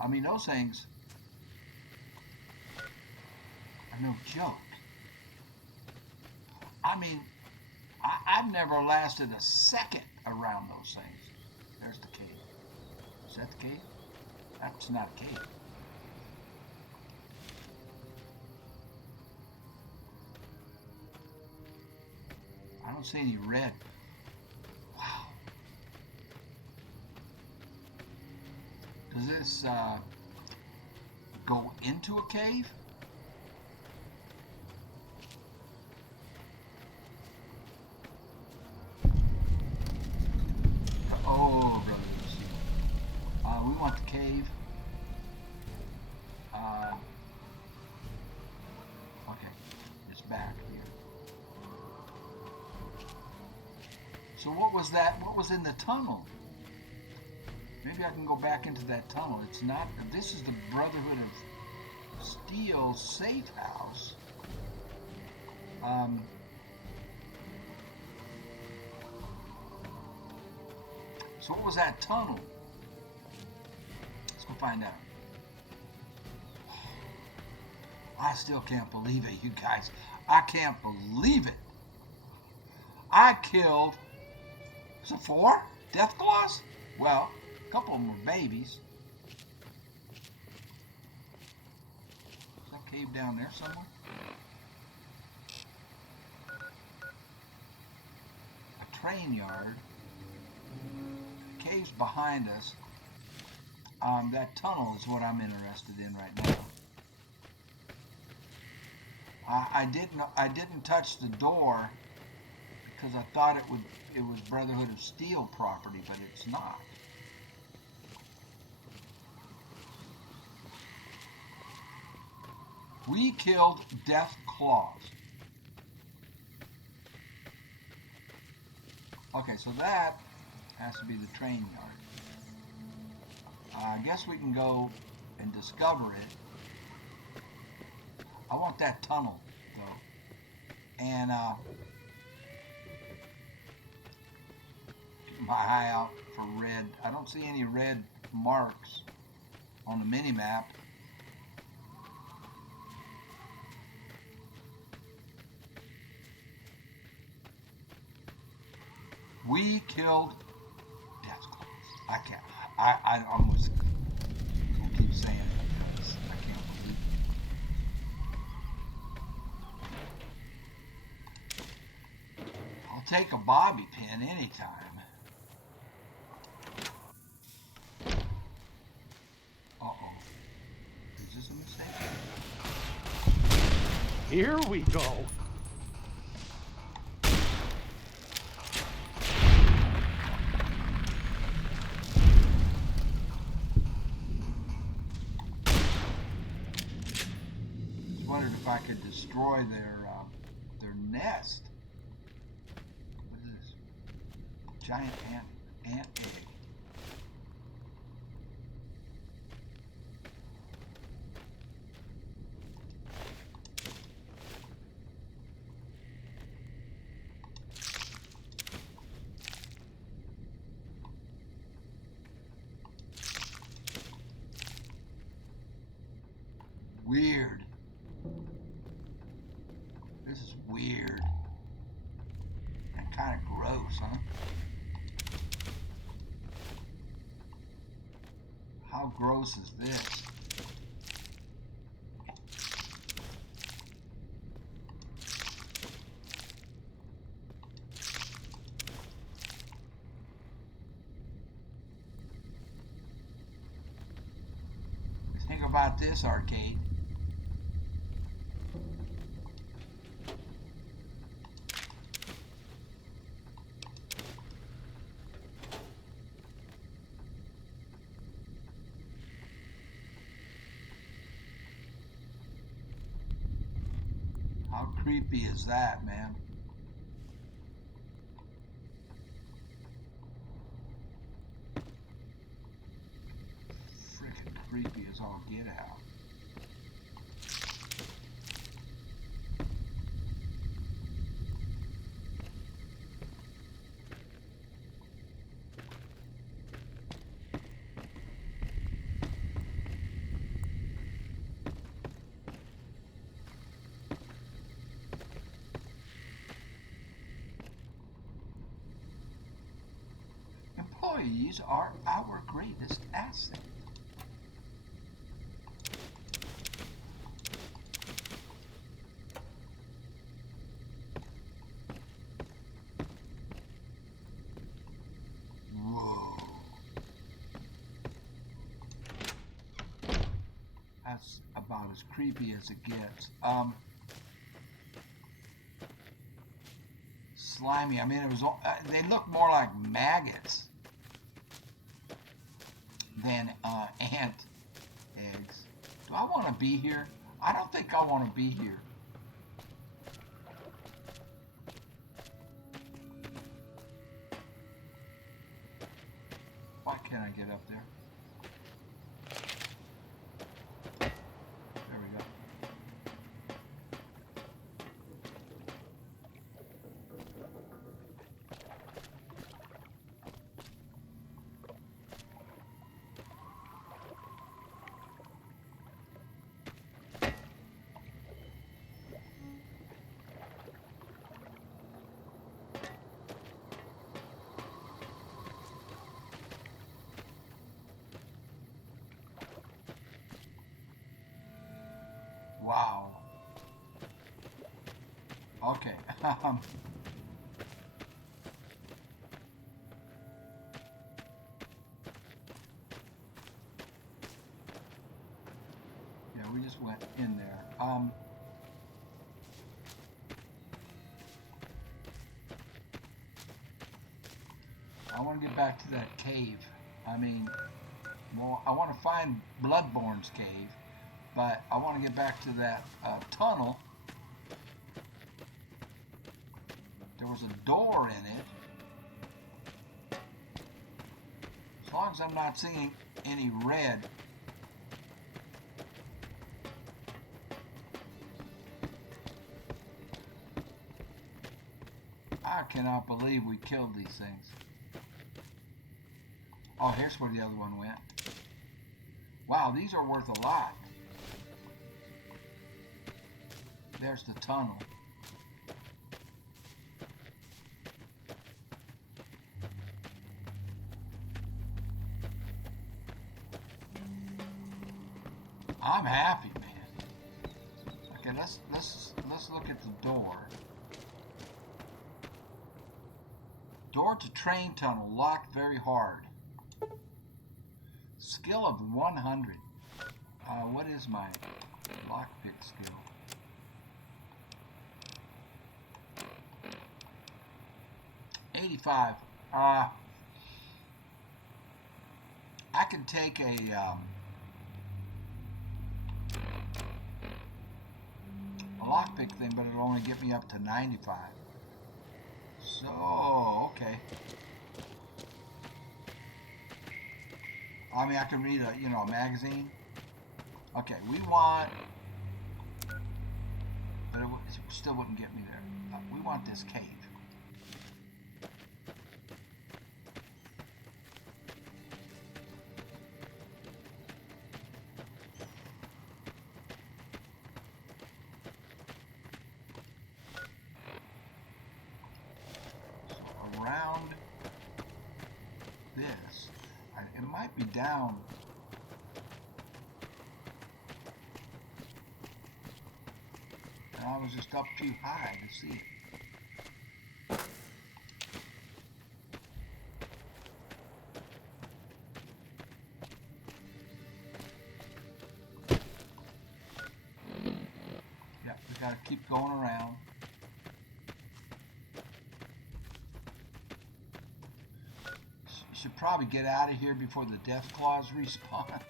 I mean, those things are no joke. I mean, I've never lasted a second around those things. There's the cave. Is that the cave? That's not a cave. I don't see any red. Wow. Does this go into a cave? Oh, brothers. We want the cave. Okay, it's back here. So what was that? What was in the tunnel? Maybe I can go back into that tunnel. It's not. This is the Brotherhood of Steel safe house. So what was that tunnel? Let's go find out. I still can't believe it, you guys. I can't believe it. I killed, was it 4 Deathclaws? Well, a couple of them were babies. Is that cave down there somewhere? A train yard. Caves behind us. That tunnel is what I'm interested in right now. I didn't touch the door because I thought it was Brotherhood of Steel property, but it's not. We killed Deathclaws. Okay, so that has to be the train yard. I guess we can go and discover it. I want that tunnel, though. And keep my eye out for red. I don't see any red marks on the mini-map. We killed Deathclaws. I can't. I almost will keep saying it because I can't believe it. I'll take a bobby pin anytime. Uh-oh. Is this a mistake? Here we go. If I could destroy their nest. What is this? Giant ant egg. Weird. This is weird. And kind of gross, huh? How gross is this? about this arcade? How creepy is that, man? Freaking creepy as all get out. Employees are our greatest asset. Whoa. That's about as creepy as it gets. Slimy. I mean, it was. They look more like maggots than ant eggs. Do I want to be here? I don't think I want to be here. Why can't I get up there? There we go. Wow. Okay. Yeah, we just went in there. I want to get back to that cave. I mean, well, I want to find Bloodborne's cave. But I want to get back to that tunnel. There was a door in it. As long as I'm not seeing any red. I cannot believe we killed these things. Oh, here's where the other one went. Wow, these are worth a lot. There's the tunnel. I'm happy, man. Okay, let's look at the door. Door to train tunnel locked very hard. Skill of 100. What is my lockpick skill? $85. I can take a lockpick thing, but it'll only get me up to 95. So, okay. I mean, I can read a magazine. Okay, we want, but it still wouldn't get me there. We want this cave. Around this, it might be down. And I was just up too high to see it. gotta keep going around. Should probably get out of here before the Deathclaws respawn.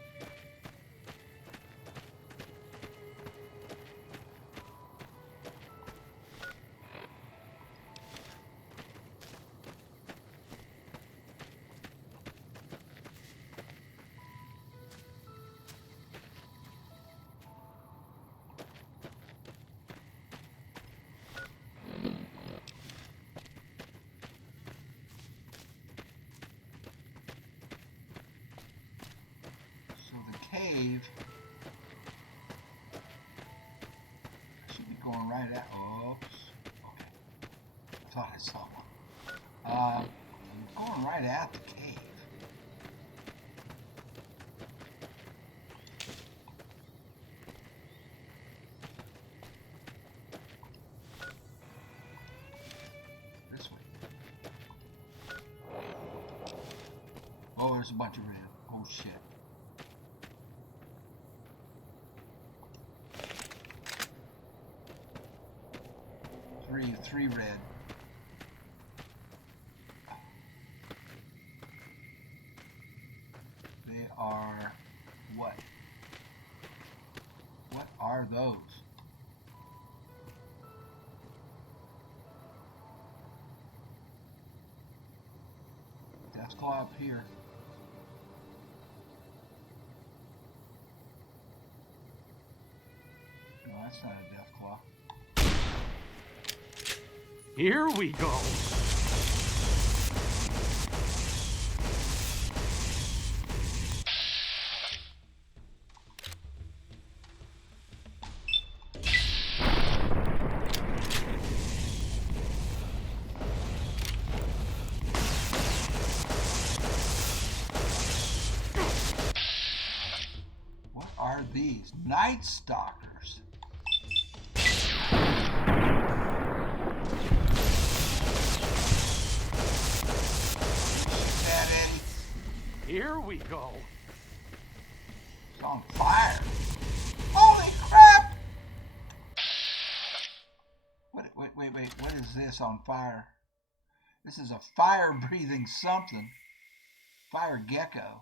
Cave. I should be going right at. Oops. Okay. I thought I saw one. I'm going right at the cave. This way. Oh, there's a bunch of red. Oh shit. Three red. They are what? What are those? Deathclaw up here. No, that's not a Deathclaw. Here we go. What are these? Night Stalkers. Here we go. It's on fire. Holy crap! Wait. What is this on fire? This is a fire-breathing something. Fire gecko.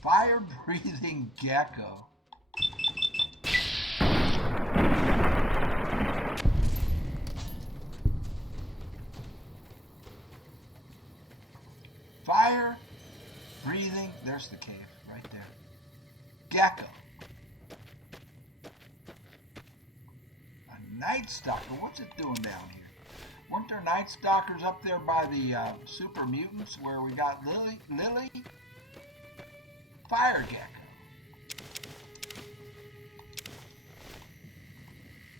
Fire-breathing gecko. Fire-breathing. There's the cave right there. Gecko. A Night Stalker. What's it doing down here? Weren't there Night Stalkers up there by the super mutants where we got Lily? Fire gecko.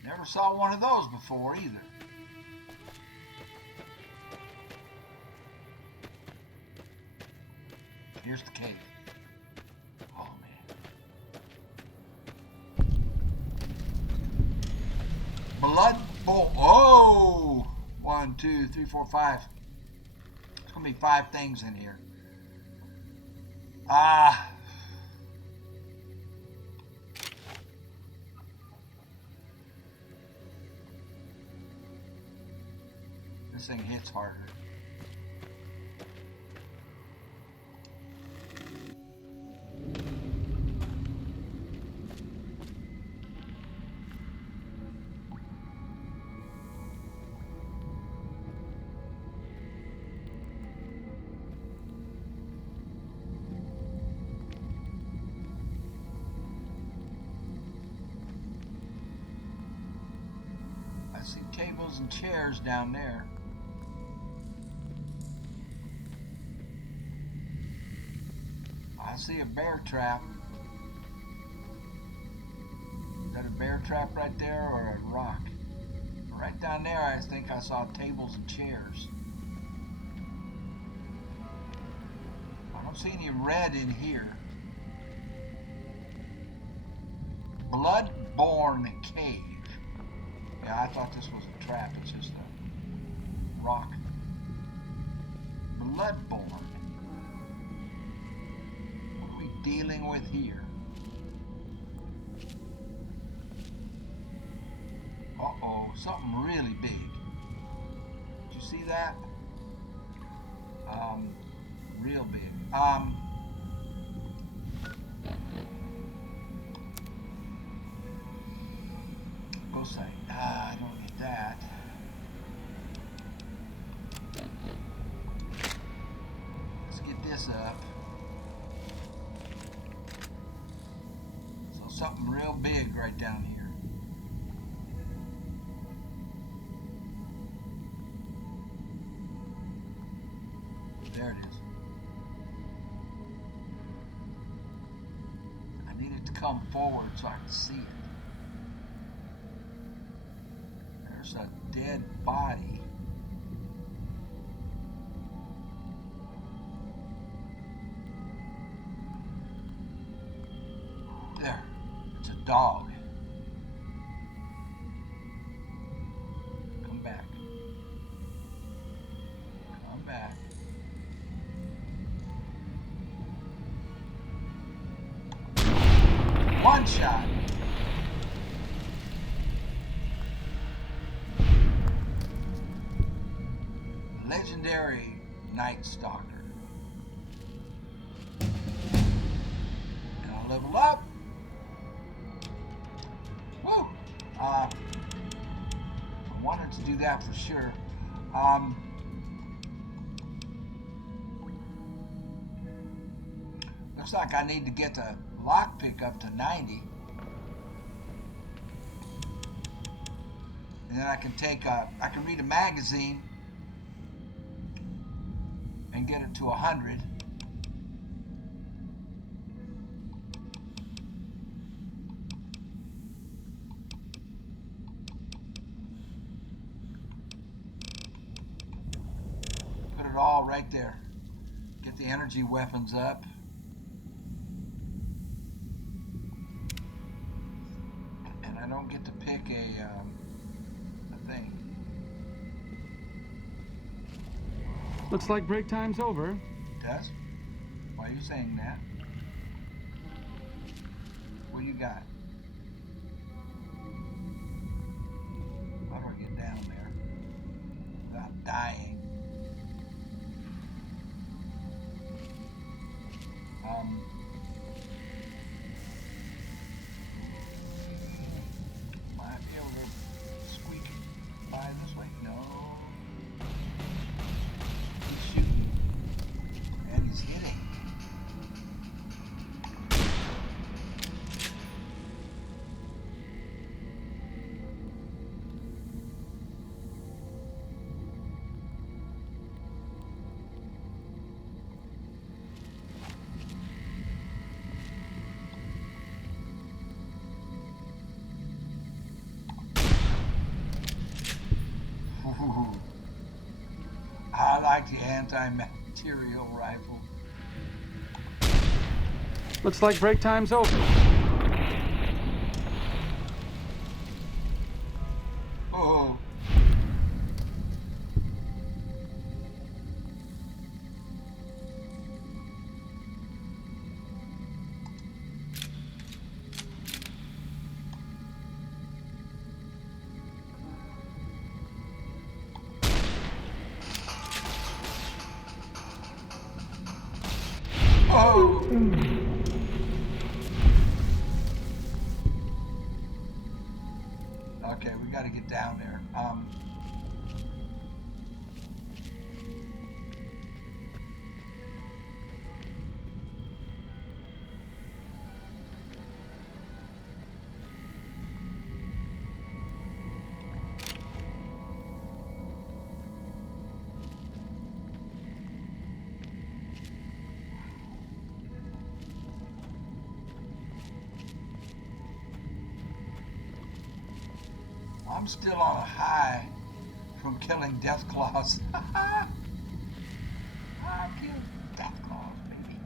Never saw one of those before either. Here's the cave. Oh man. Bloodborne. Oh! 1, 2, 3, 4, 5. There's gonna be 5 things in here. This thing hits harder. I see tables and chairs down there. I see a bear trap. Is that a bear trap right there or a rock? Right down there I think I saw tables and chairs. I don't see any red in here. Bloodborne Cave. Yeah, I thought this was a trap. It's just a rock. Bloodborne. What are we dealing with here? Uh-oh, something really big. Did you see that? Real big. Go say. I don't get that. Let's get this up. So something real big right down here. There it is. I need it to come forward so I can see it. There's a dead body. There. It's a dog. Come back. Come back. One shot. Legendary Night Stalker. And I'll level up. Woo! I wanted to do that for sure. Looks like I need to get the lockpick up to 90. And then I can take I can read a magazine and get it to 100. Put it all right there. Get the energy weapons up. And I don't get to pick a thing. Looks like break time's over. It does? Why are you saying that? What do you got? How do I get down there without dying? Might be able to squeak by this way. No. He's shooting. And he's hitting. I like the anti-material rifle. Looks like break time's over. Oh. Oh. Okay, we got to get down there. I'm still on a high from killing Deathclaws. I killed Deathclaws, baby.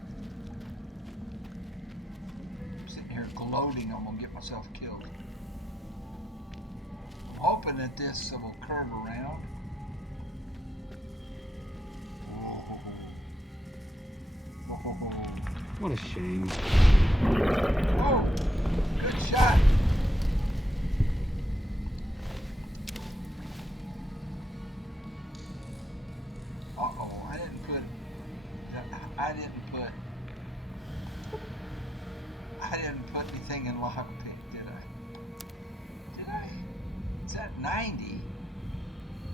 I'm sitting here gloating I'm gonna get myself killed. hoping that this will curve around. What a shame. Oh, good shot. Uh-oh, I didn't put anything in lockpick, did I? Did I? It's at 90.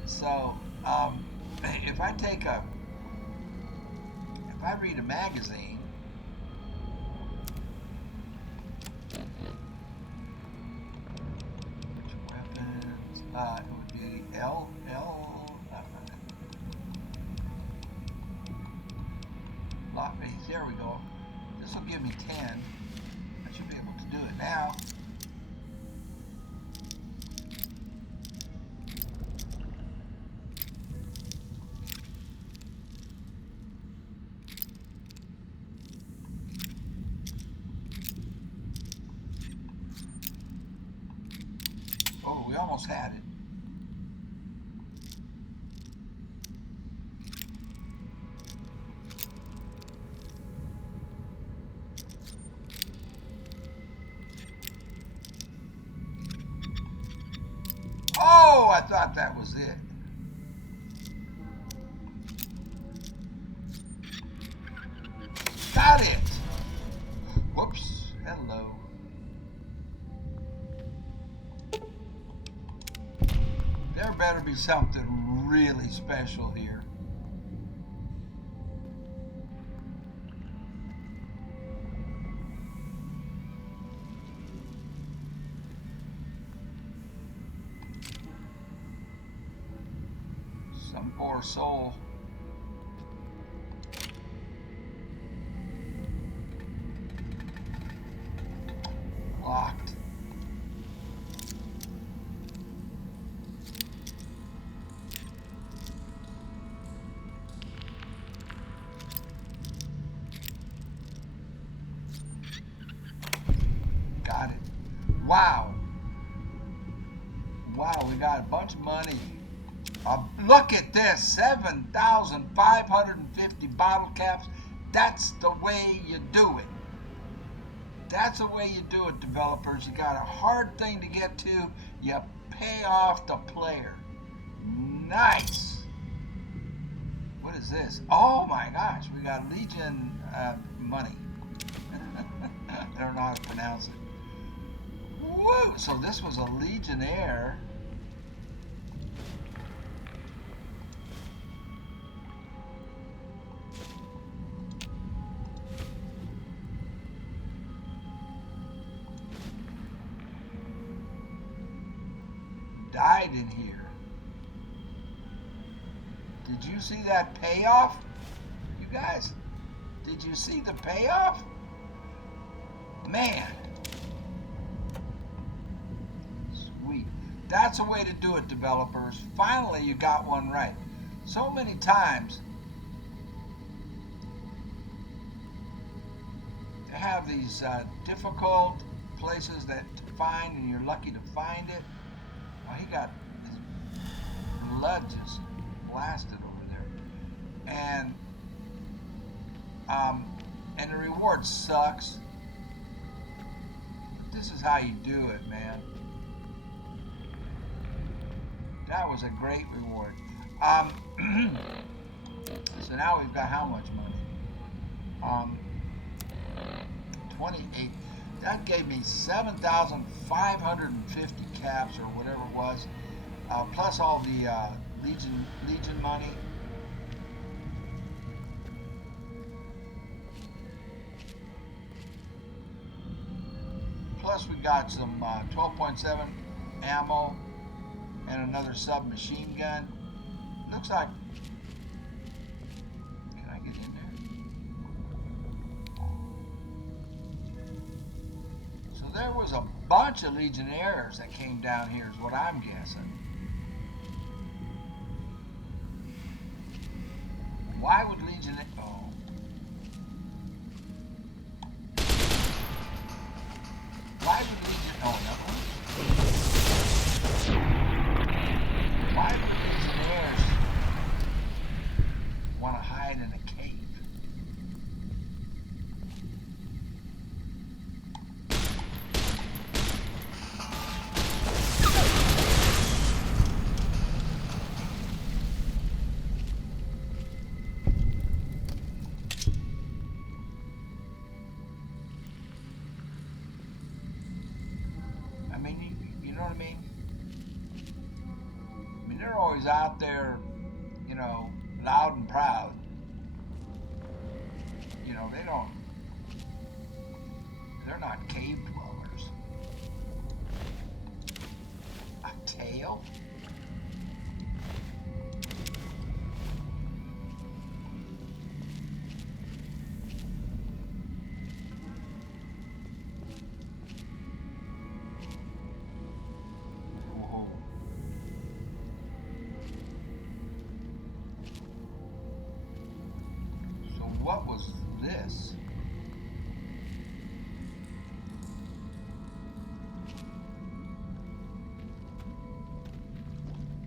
So, if I read a magazine, which weapons, it would be lockpick, there we go. This will give me 10. I should be able to do it now. Oh, we almost had it. Oh, I thought that was it. Got it. Whoops. Hello. There better be something really special here. Some poor soul. Locked. Got it. Wow. Wow, we got a bunch of money. Look at this, 7,550 bottle caps. That's the way you do it. That's the way you do it, developers. You got a hard thing to get to. You pay off the player. Nice. What is this? Oh my gosh, we got Legion money. I don't know how to pronounce it. Woo! So this was a Legionnaire. Died in here. Did you see that payoff? You guys, did you see the payoff? Man. Sweet. That's a way to do it, developers. Finally, you got one right. So many times, they have these difficult places that to find, and you're lucky to find it. Well, he got his blood just blasted over there, and the reward sucks. But this is how you do it, man. That was a great reward. So now we've got how much money? 28. That gave me 7,550 caps or whatever it was, plus all the Legion money. Plus we got some 12.7 ammo and another submachine gun. Looks like. Can I get in there? So there was a bunch of Legionnaires that came down here, is what I'm guessing. Why would Legionnaires? Oh. Why would Legion? Oh, no. mean? I mean, they're always out there, you know, loud and proud. You know, they're not cave dwellers. A tail? What was this?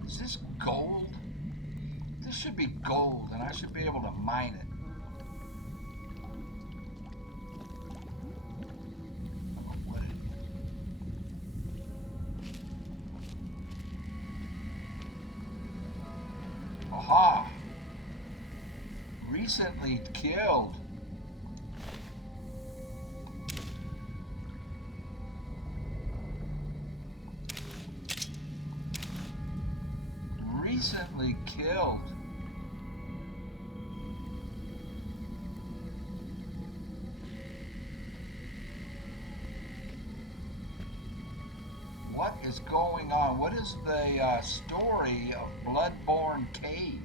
Is this gold? This should be gold, and I should be able to mine it. What it is. Aha! Recently killed. Recently killed. What is going on? What is the story of Bloodborne Cave?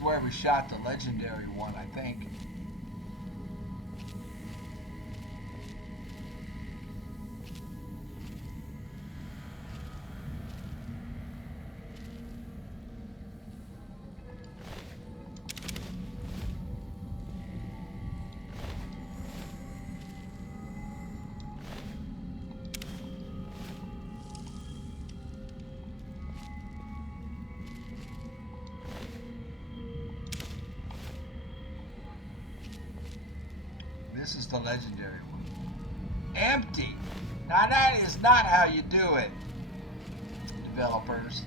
Where we shot the legendary one, I think. This is the legendary one. Empty. Now that is not how you do it, developers.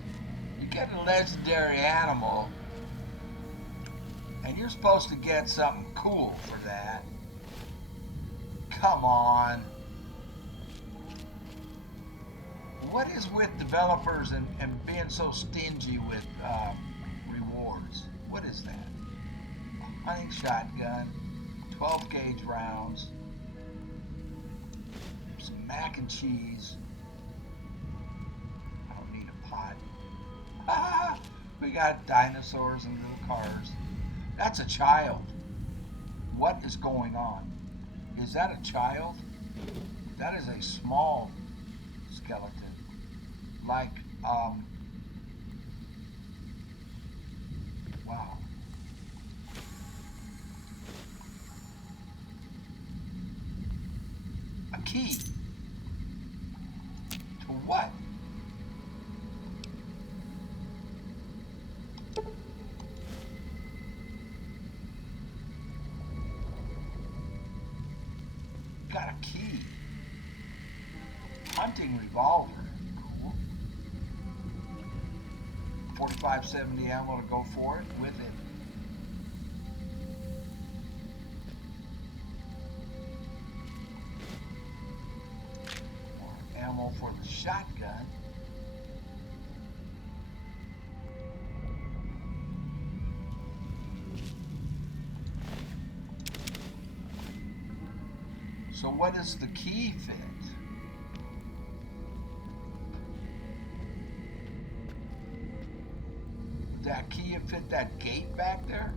You get a legendary animal, and you're supposed to get something cool for that. Come on. What is with developers and being so stingy with rewards? What is that? A hunting shotgun. 12 gauge rounds, some mac and cheese. I don't need a pot. Ah, we got dinosaurs and little cars. That's a child. What is going on? Is that a child? That is a small skeleton. Like, wow. Key to what? Got a key. Hunting revolver. Cool. 45-70 ammo to go for it with it. Ammo for the shotgun. So what does the key fit? Would that key fit that gate back there?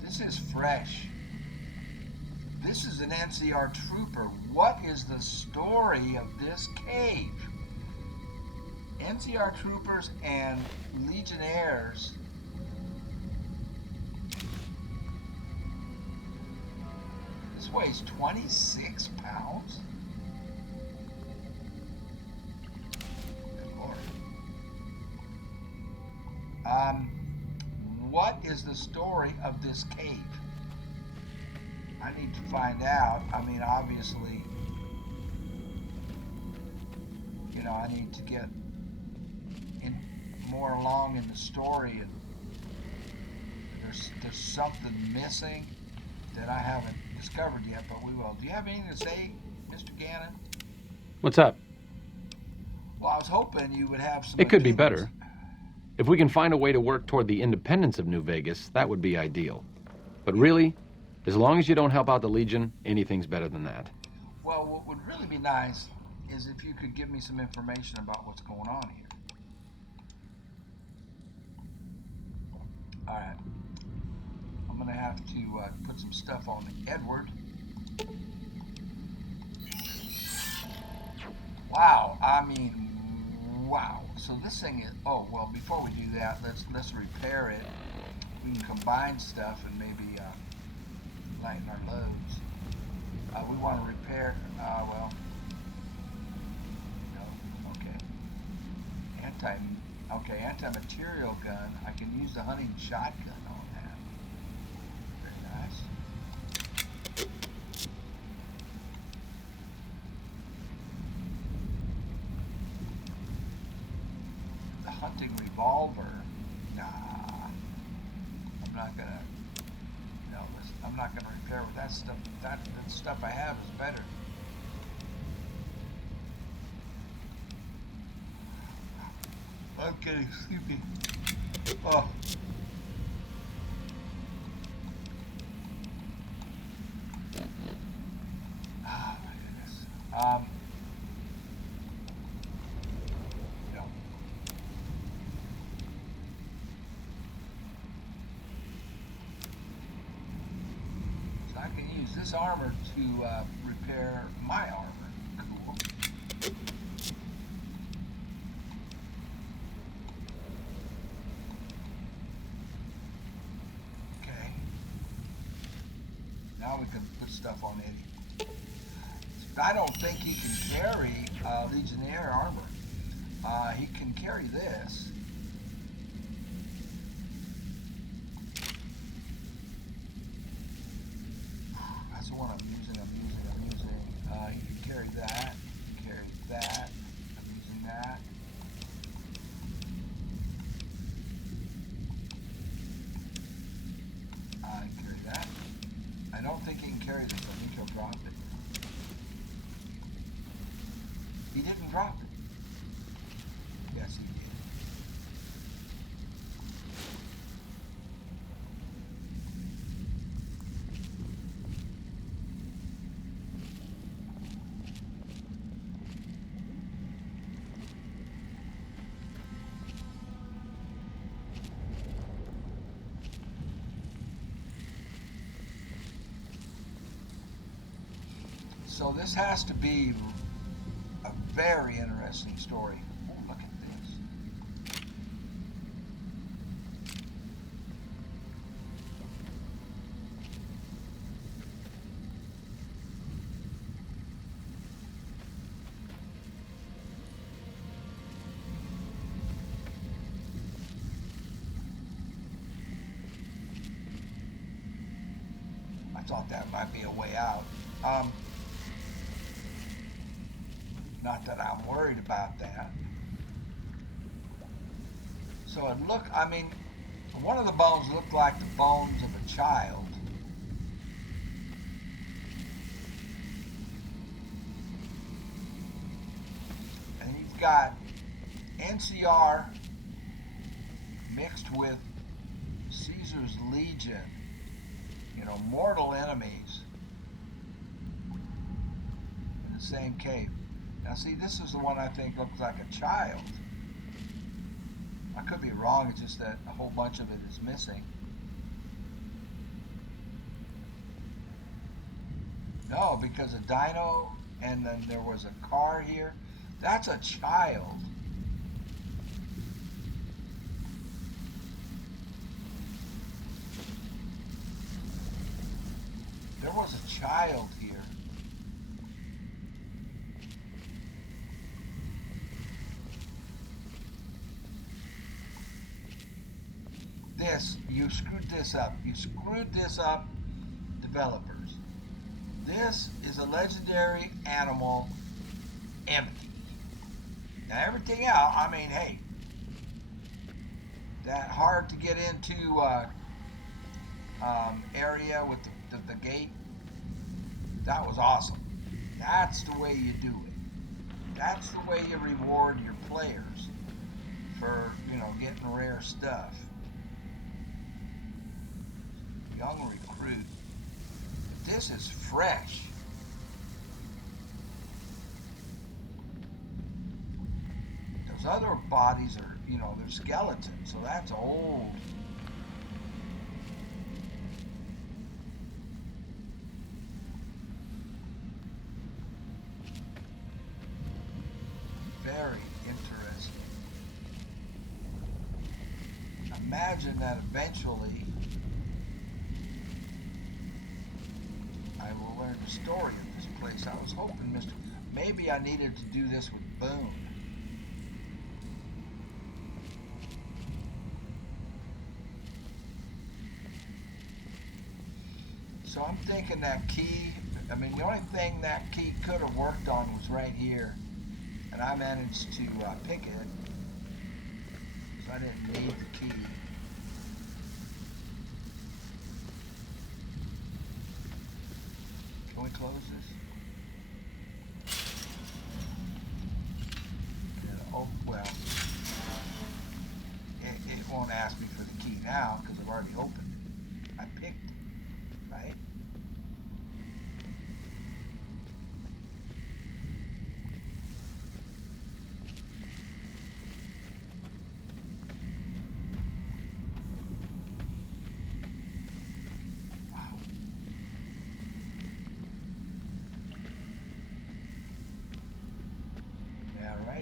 This is fresh. This is an NCR trooper. What is the story of this cave? NCR troopers and legionnaires weighs 26 pounds? Good Lord. What is the story of this cave? I need to find out. I mean, obviously, you know, I need to get in more along in the story, and there's something missing that I haven't discovered yet, but we will. Do you have anything to say, Mr. Gannon? What's up? Well, I was hoping you would have some It could be opinions. better. If we can find a way to work toward the independence of New Vegas, that would be ideal. But really, as long as you don't help out the Legion, anything's better than that. Well, what would really be nice is if you could give me some information about what's going on here. All right. I'm going to have to put some stuff on the Edward. Wow. I mean, wow. So this thing is... Oh, well, before we do that, let's repair it. We can combine stuff and maybe lighten our loads. We want to repair... well... No. Okay. Anti-material gun. I can use the hunting shotgun on that. Very nice. The hunting revolver. Nah. I'm not gonna... No, I'm not gonna repair with that stuff. That stuff I have is better. I'm getting sleepy. Oh. Ah, my goodness. No. So I can use this armor to repair my armor. Cool. Now we can put stuff on it. I don't think he can carry Legionnaire armor. He can carry this. That's the one I'm using. He can carry that. Carry that. I'm using that. I can carry that. I don't think he can carry this. I think he'll drop it. He didn't drop it. Yes, he did. So this has to be a very interesting story. Oh, look at this. I thought that might be a way out. Not that I'm worried about that. So it looked, I mean, one of the bones looked like the bones of a child. And you've got NCR mixed with Caesar's Legion, you know, mortal enemies in the same cave. Now see, this is the one I think looks like a child. I could be wrong, it's just that a whole bunch of it is missing. No, because a dino and then there was a car here. That's a child. There was a child here. You screwed this up. You screwed this up, developers. This is a legendary animal empty. Now everything else, I mean, hey, that hard to get into area with the gate, that was awesome. That's the way you do it. That's the way you reward your players for, getting rare stuff. Young recruit. This is fresh. Those other bodies are, they're skeletons, so that's old. Very interesting. Imagine that eventually I will learn the story of this place. I was hoping, maybe I needed to do this with Boone. So I'm thinking that key, the only thing that key could have worked on was right here. And I managed to pick it. So I didn't need the key. Can we close this? Oh, well. It won't ask me for the key now because I've already opened it. I picked it, right?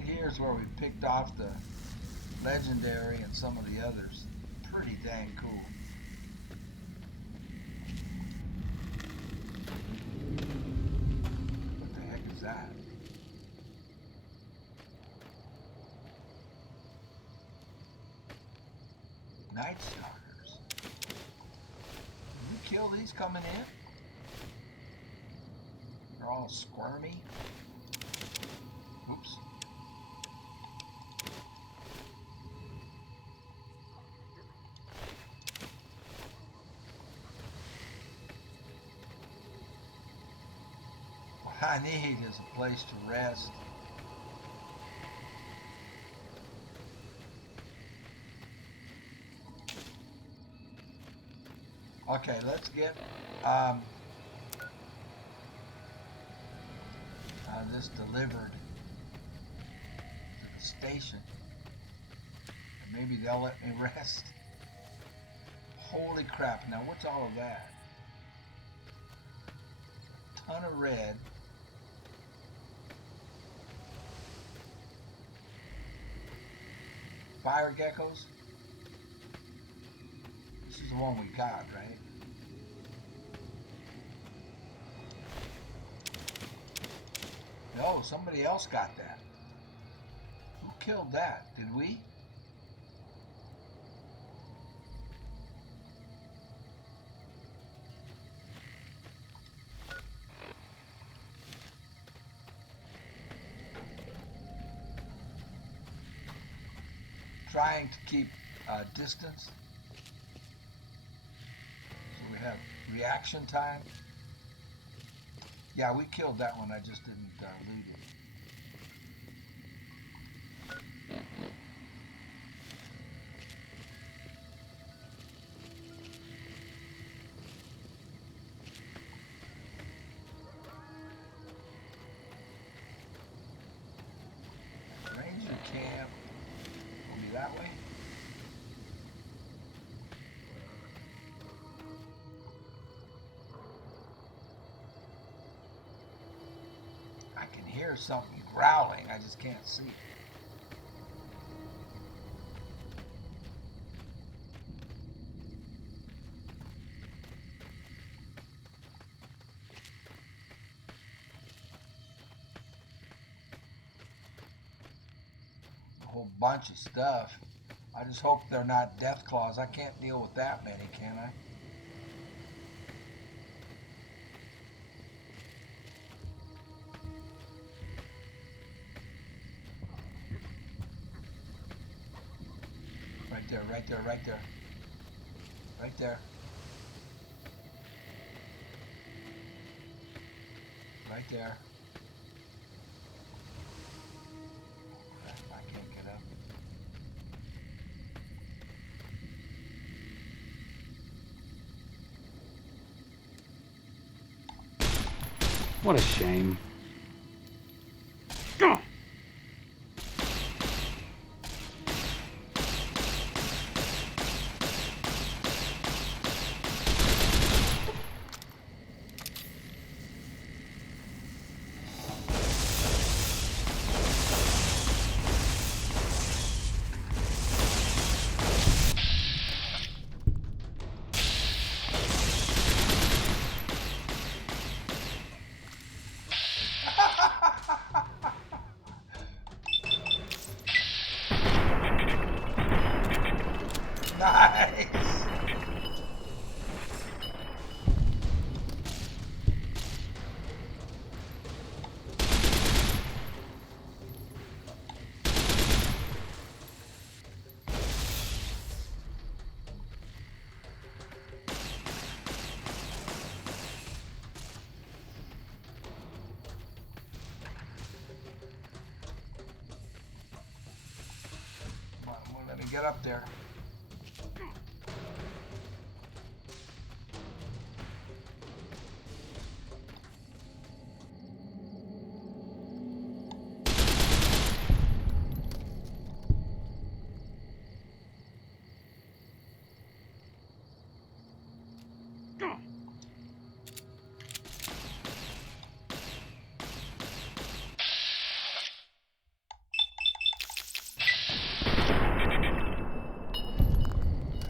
Here's where we picked off the legendary and some of the others. Pretty dang cool. What the heck is that? Night Stalkers. Did we kill these coming in? They're all squirmy. Oops. I need is a place to rest. Okay, let's get this delivered to the station. And maybe they'll let me rest. Holy crap, now what's all of that? A ton of red. Fire geckos. This is the one we got, right? No, somebody else got that. Who killed that? Did we? Trying to keep distance. So we have reaction time. Yeah, we killed that one. I just didn't loot it. Ranger camp. Will be that way. I can hear something growling. I just can't see it. whole bunch of stuff. I just hope they're not Deathclaws. I can't deal with that many, can I? Right there, right there, right there. Right there. Right there. I can't get up. What a shame. Nice! Come on, let me get up there.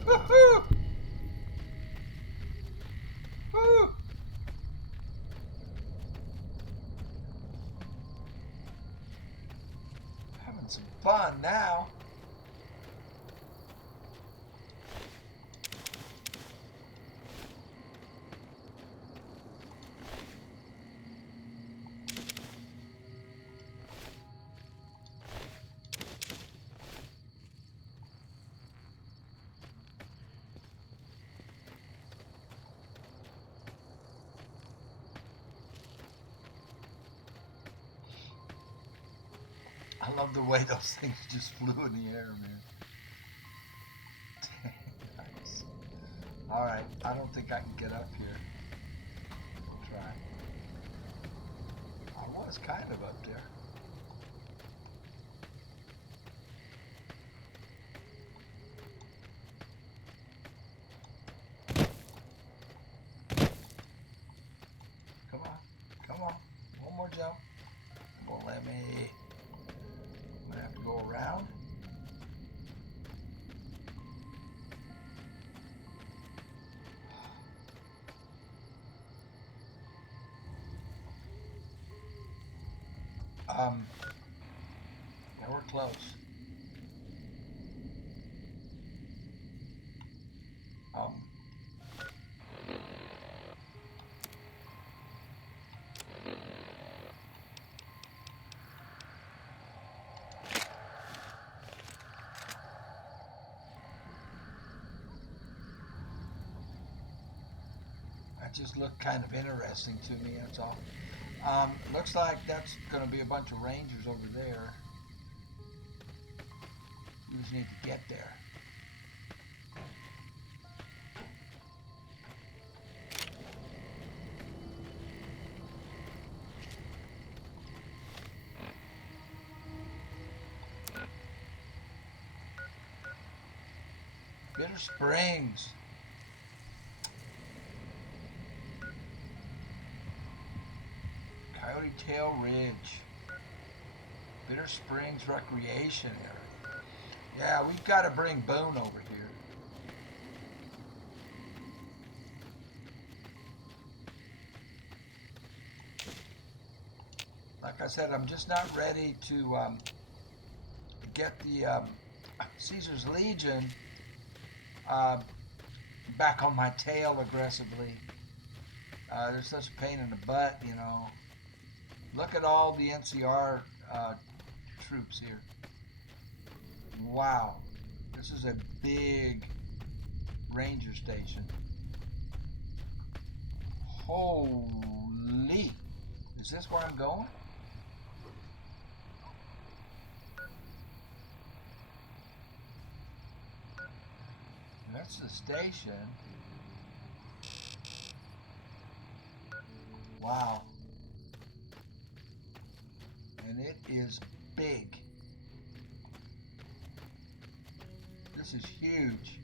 Woo-hoo! Woo! Having some fun now. I love the way those things just flew in the air, man. Nice. Alright, I don't think I can get up here. We'll try. I was kind of up there. Come on. Come on. One more jump. It won't let me. I have to go around. Yeah, we're close. That just looked kind of interesting to me, that's all. Looks like that's going to be a bunch of rangers over there. We just need to get there. Bitter Springs. Coyote Tail Ridge. Bitter Springs Recreation Area. Yeah, we've got to bring Boone over here. Like I said, I'm just not ready to get the Caesar's Legion back on my tail aggressively. They're such a pain in the butt, you know. Look at all the NCR troops here. Wow. This is a big ranger station. Holy. Is this where I'm going? That's the station. Wow. And it is big. This is huge.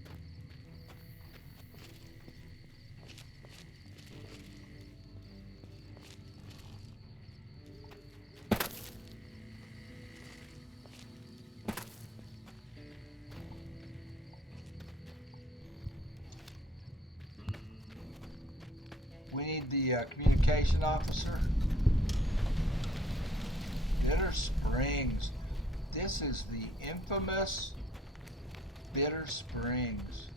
We need the communication officer. Bitter Springs. This is the infamous Bitter Springs.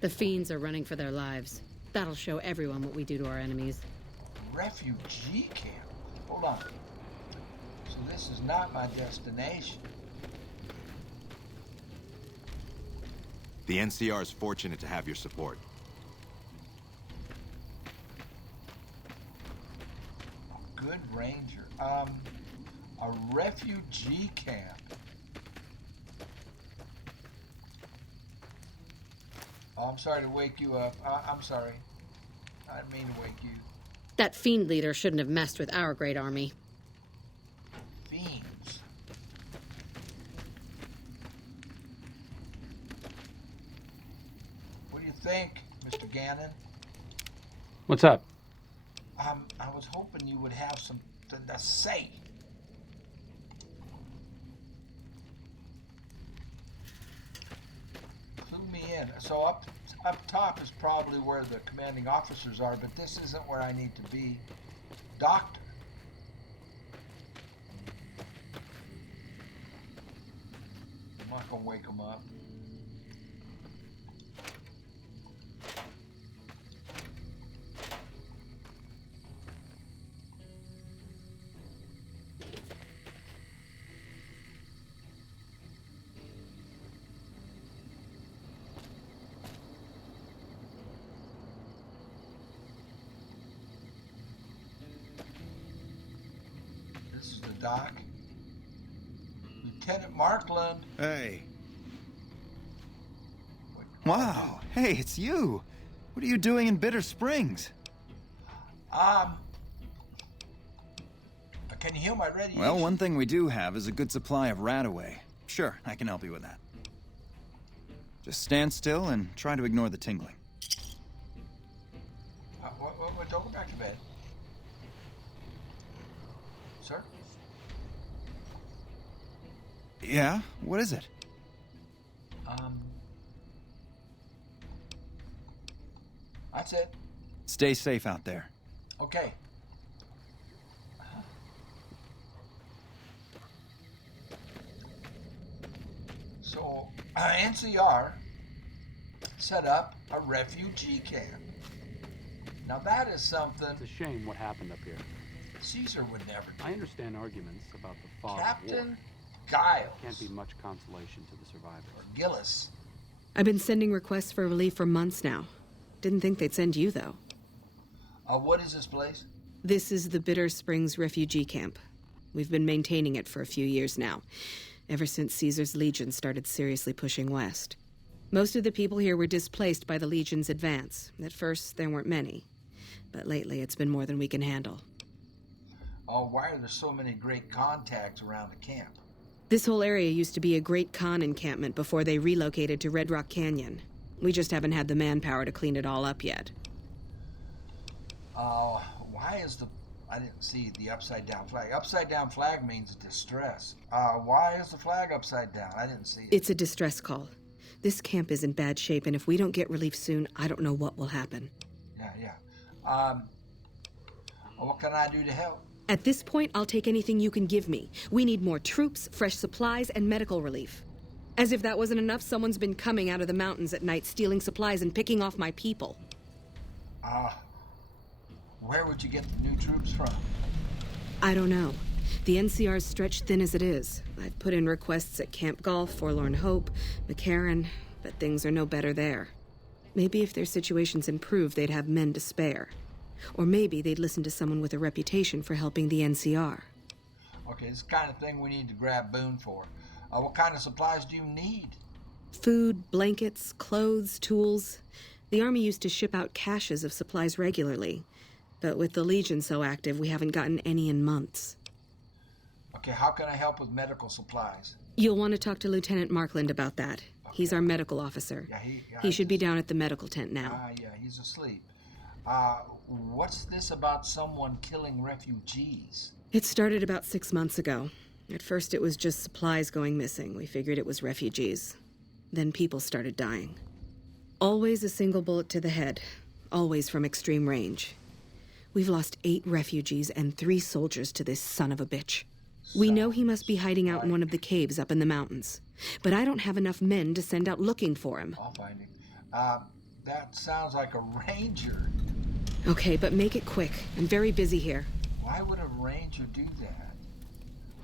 The fiends are running for their lives. That'll show everyone what we do to our enemies. Refugee camp. Hold on. So this is not my destination. The NCR is fortunate to have your support. Good ranger. A refugee camp. Oh, I'm sorry to wake you up. I'm sorry. I didn't mean to wake you. That fiend leader shouldn't have messed with our great army. Fiends. What do you think, Mr. Gannon? What's up? I was hoping you would have something to say. Clue me in. So up top is probably where the commanding officers are, but this isn't where I need to be. Doctor. I'm not gonna wake them up. Doc. Lieutenant Markland. Hey. Wow. Hey, it's you. What are you doing in Bitter Springs? Can you heal my radiation? Well, one thing we do have is a good supply of Radaway. Sure, I can help you with that. Just stand still and try to ignore the tingling. Don't go back to bed. Sir? Yeah? What is it? That's it. Stay safe out there. Okay. So, NCR set up a refugee camp. Now that is something... It's a shame what happened up here. Caesar would never do. I understand arguments about the fog Captain of war. Giles. Can't be much consolation to the survivors. Or Gillis. I've been sending requests for relief for months now. Didn't think they'd send you, though. What is this place? This is the Bitter Springs refugee camp. We've been maintaining it for a few years now, ever since Caesar's Legion started seriously pushing west. Most of the people here were displaced by the Legion's advance. At first, there weren't many, but lately it's been more than we can handle. Oh, why are there so many great contacts around the camp? This whole area used to be a Great Khan encampment before they relocated to Red Rock Canyon. We just haven't had the manpower to clean it all up yet. Why is the... I didn't see the upside down flag. Upside down flag means distress. Why is the flag upside down? I didn't see it. It's a distress call. This camp is in bad shape, and if we don't get relief soon, I don't know what will happen. Yeah. What can I do to help? At this point, I'll take anything you can give me. We need more troops, fresh supplies, and medical relief. As if that wasn't enough, someone's been coming out of the mountains at night, stealing supplies and picking off my people. Where would you get the new troops from? I don't know. The NCR's stretched thin as it is. I've put in requests at Camp Golf, Forlorn Hope, McCarran, but things are no better there. Maybe if their situations improve, they'd have men to spare. Or maybe they'd listen to someone with a reputation for helping the NCR. Okay, this is the kind of thing we need to grab Boone for. What kind of supplies do you need? Food, blankets, clothes, tools. The Army used to ship out caches of supplies regularly. But with the Legion so active, we haven't gotten any in months. Okay, how can I help with medical supplies? You'll want to talk to Lieutenant Markland about that. Okay. He's our medical officer. Yeah, he should be down at the medical tent now. Yeah, he's asleep. What's this about someone killing refugees? It started about 6 months ago. At first it was just supplies going missing. We figured it was refugees. Then people started dying. Always a single bullet to the head. Always from extreme range. We've lost 8 refugees and 3 soldiers to this son of a bitch. We know he must be hiding out in one of the caves up in the mountains. But I don't have enough men to send out looking for him. I'll find him. That sounds like a ranger. Okay, but make it quick. I'm very busy here. Why would a ranger do that?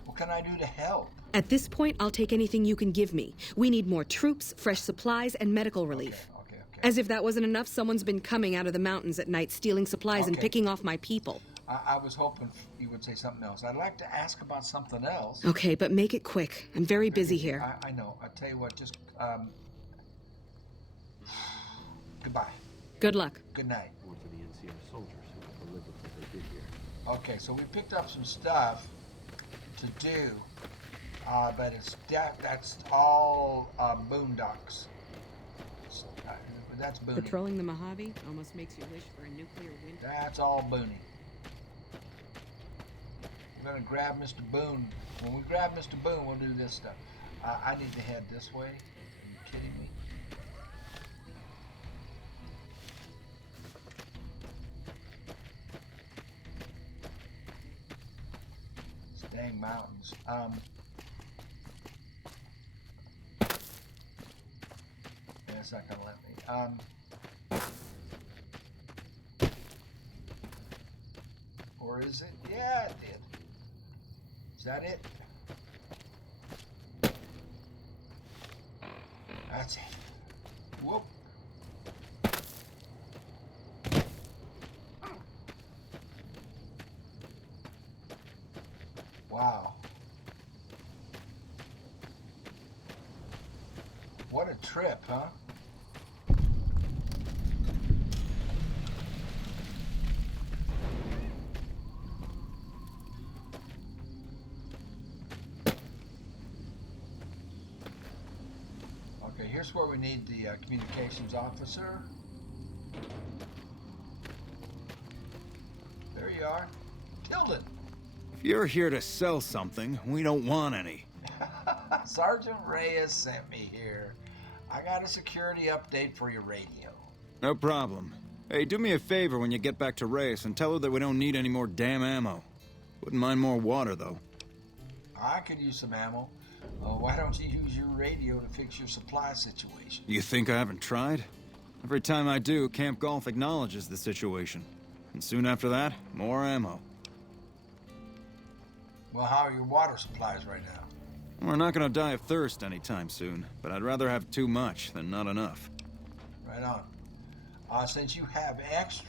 What can I do to help? At this point, I'll take anything you can give me. We need more troops, fresh supplies, and medical relief. Okay. As if that wasn't enough, someone's been coming out of the mountains at night, stealing supplies and picking off my people. I was hoping you would say something else. I'd like to ask about something else. Okay, but make it quick. I'm very busy here. I know. I'll tell you what, just, goodbye. Good luck. Good night. One for the NCR soldiers who have delivered what they did here. Okay, so we picked up some stuff to do, but that's all boondocks. So, that's boony. Patrolling the Mojave almost makes you wish for a nuclear winter. That's all boony. We're gonna grab Mr. Boone. When we grab Mr. Boone, we'll do this stuff. I need to head this way. Are you kidding me? These dang mountains. Yeah, it's not gonna let me. Or is it? Yeah, it did. Is that it? That's it. Whoop. Wow. What a trip, huh? Okay, here's where we need the communications officer. There you are. Tilden. If you're here to sell something, we don't want any. Sergeant Reyes sent me here. I got a security update for your radio. No problem. Hey, do me a favor when you get back to Reyes and tell her that we don't need any more damn ammo. Wouldn't mind more water, though. I could use some ammo. Why don't you use your radio to fix your supply situation? You think I haven't tried? Every time I do, Camp Golf acknowledges the situation. And soon after that, more ammo. Well, how are your water supplies right now? We're not gonna die of thirst anytime soon, but I'd rather have too much than not enough. Right on. Since you have extra,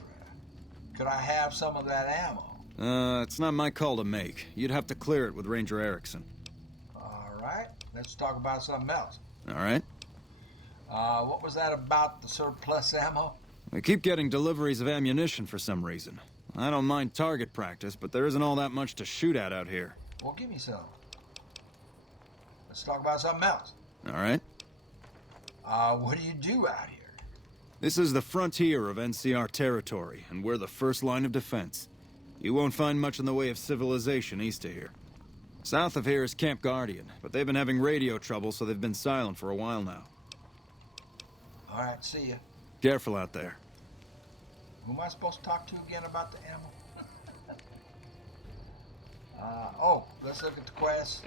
could I have some of that ammo? It's not my call to make. You'd have to clear it with Ranger Erickson. All right, let's talk about something else. All right? What was that about the surplus ammo? We keep getting deliveries of ammunition for some reason. I don't mind target practice, but there isn't all that much to shoot at out here. Well, give me some. Let's talk about something else. All right? What do you do out here? This is the frontier of NCR territory, and we're the first line of defense. You won't find much in the way of civilization east of here. South of here is Camp Guardian, but they've been having radio trouble, so they've been silent for a while now. All right, see ya. Careful out there. Who am I supposed to talk to again about the ammo? Oh, let's look at the quest.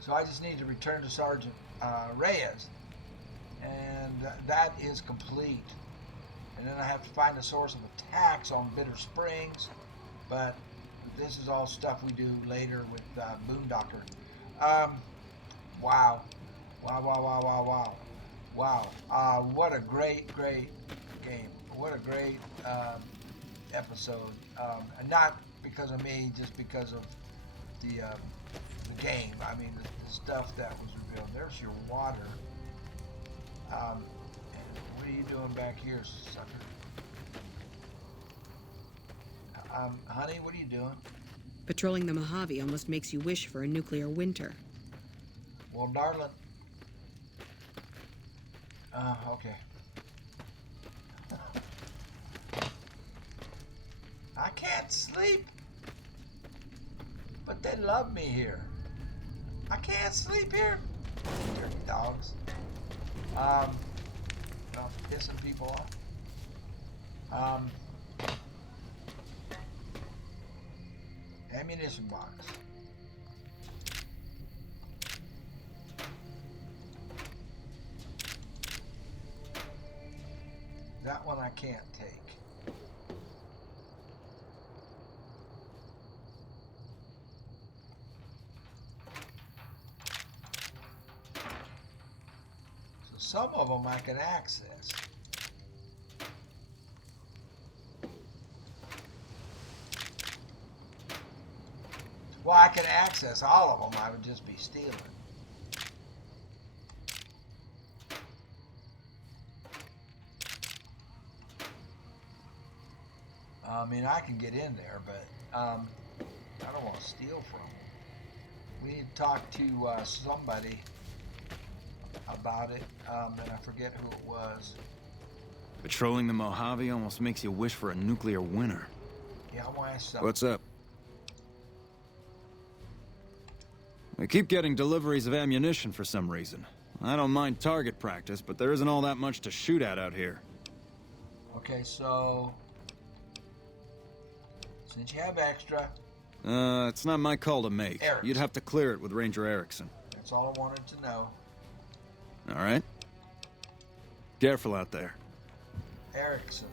So I just need to return to Sergeant Reyes, and that is complete. And then I have to find the source of attacks on Bitter Springs, but this is all stuff we do later with Boondocker. Wow. What a great game. What a great episode. And not because of me, just because of the game. I mean, the stuff that was revealed. There's your water. And what are you doing back here, sucker? Honey, what are you doing? Patrolling the Mojave almost makes you wish for a nuclear winter. Well, darling. Okay. I can't sleep. But they love me here. I can't sleep here. Dirty dogs. Pissing people off. Ammunition box. That one I can't take. So some of them I can access. Well, I can access all of them. I would just be stealing. I mean, I can get in there, but I don't want to steal from them. We need to talk to somebody about it, and I forget who it was. Patrolling the Mojave almost makes you wish for a nuclear winter. Yeah, I want to ask something. What's up? We keep getting deliveries of ammunition for some reason. I don't mind target practice, but there isn't all that much to shoot at out here. Okay, so since you have extra... It's not my call to make. Erickson. You'd have to clear it with Ranger Erickson. That's all I wanted to know. All right? Careful out there. Erickson.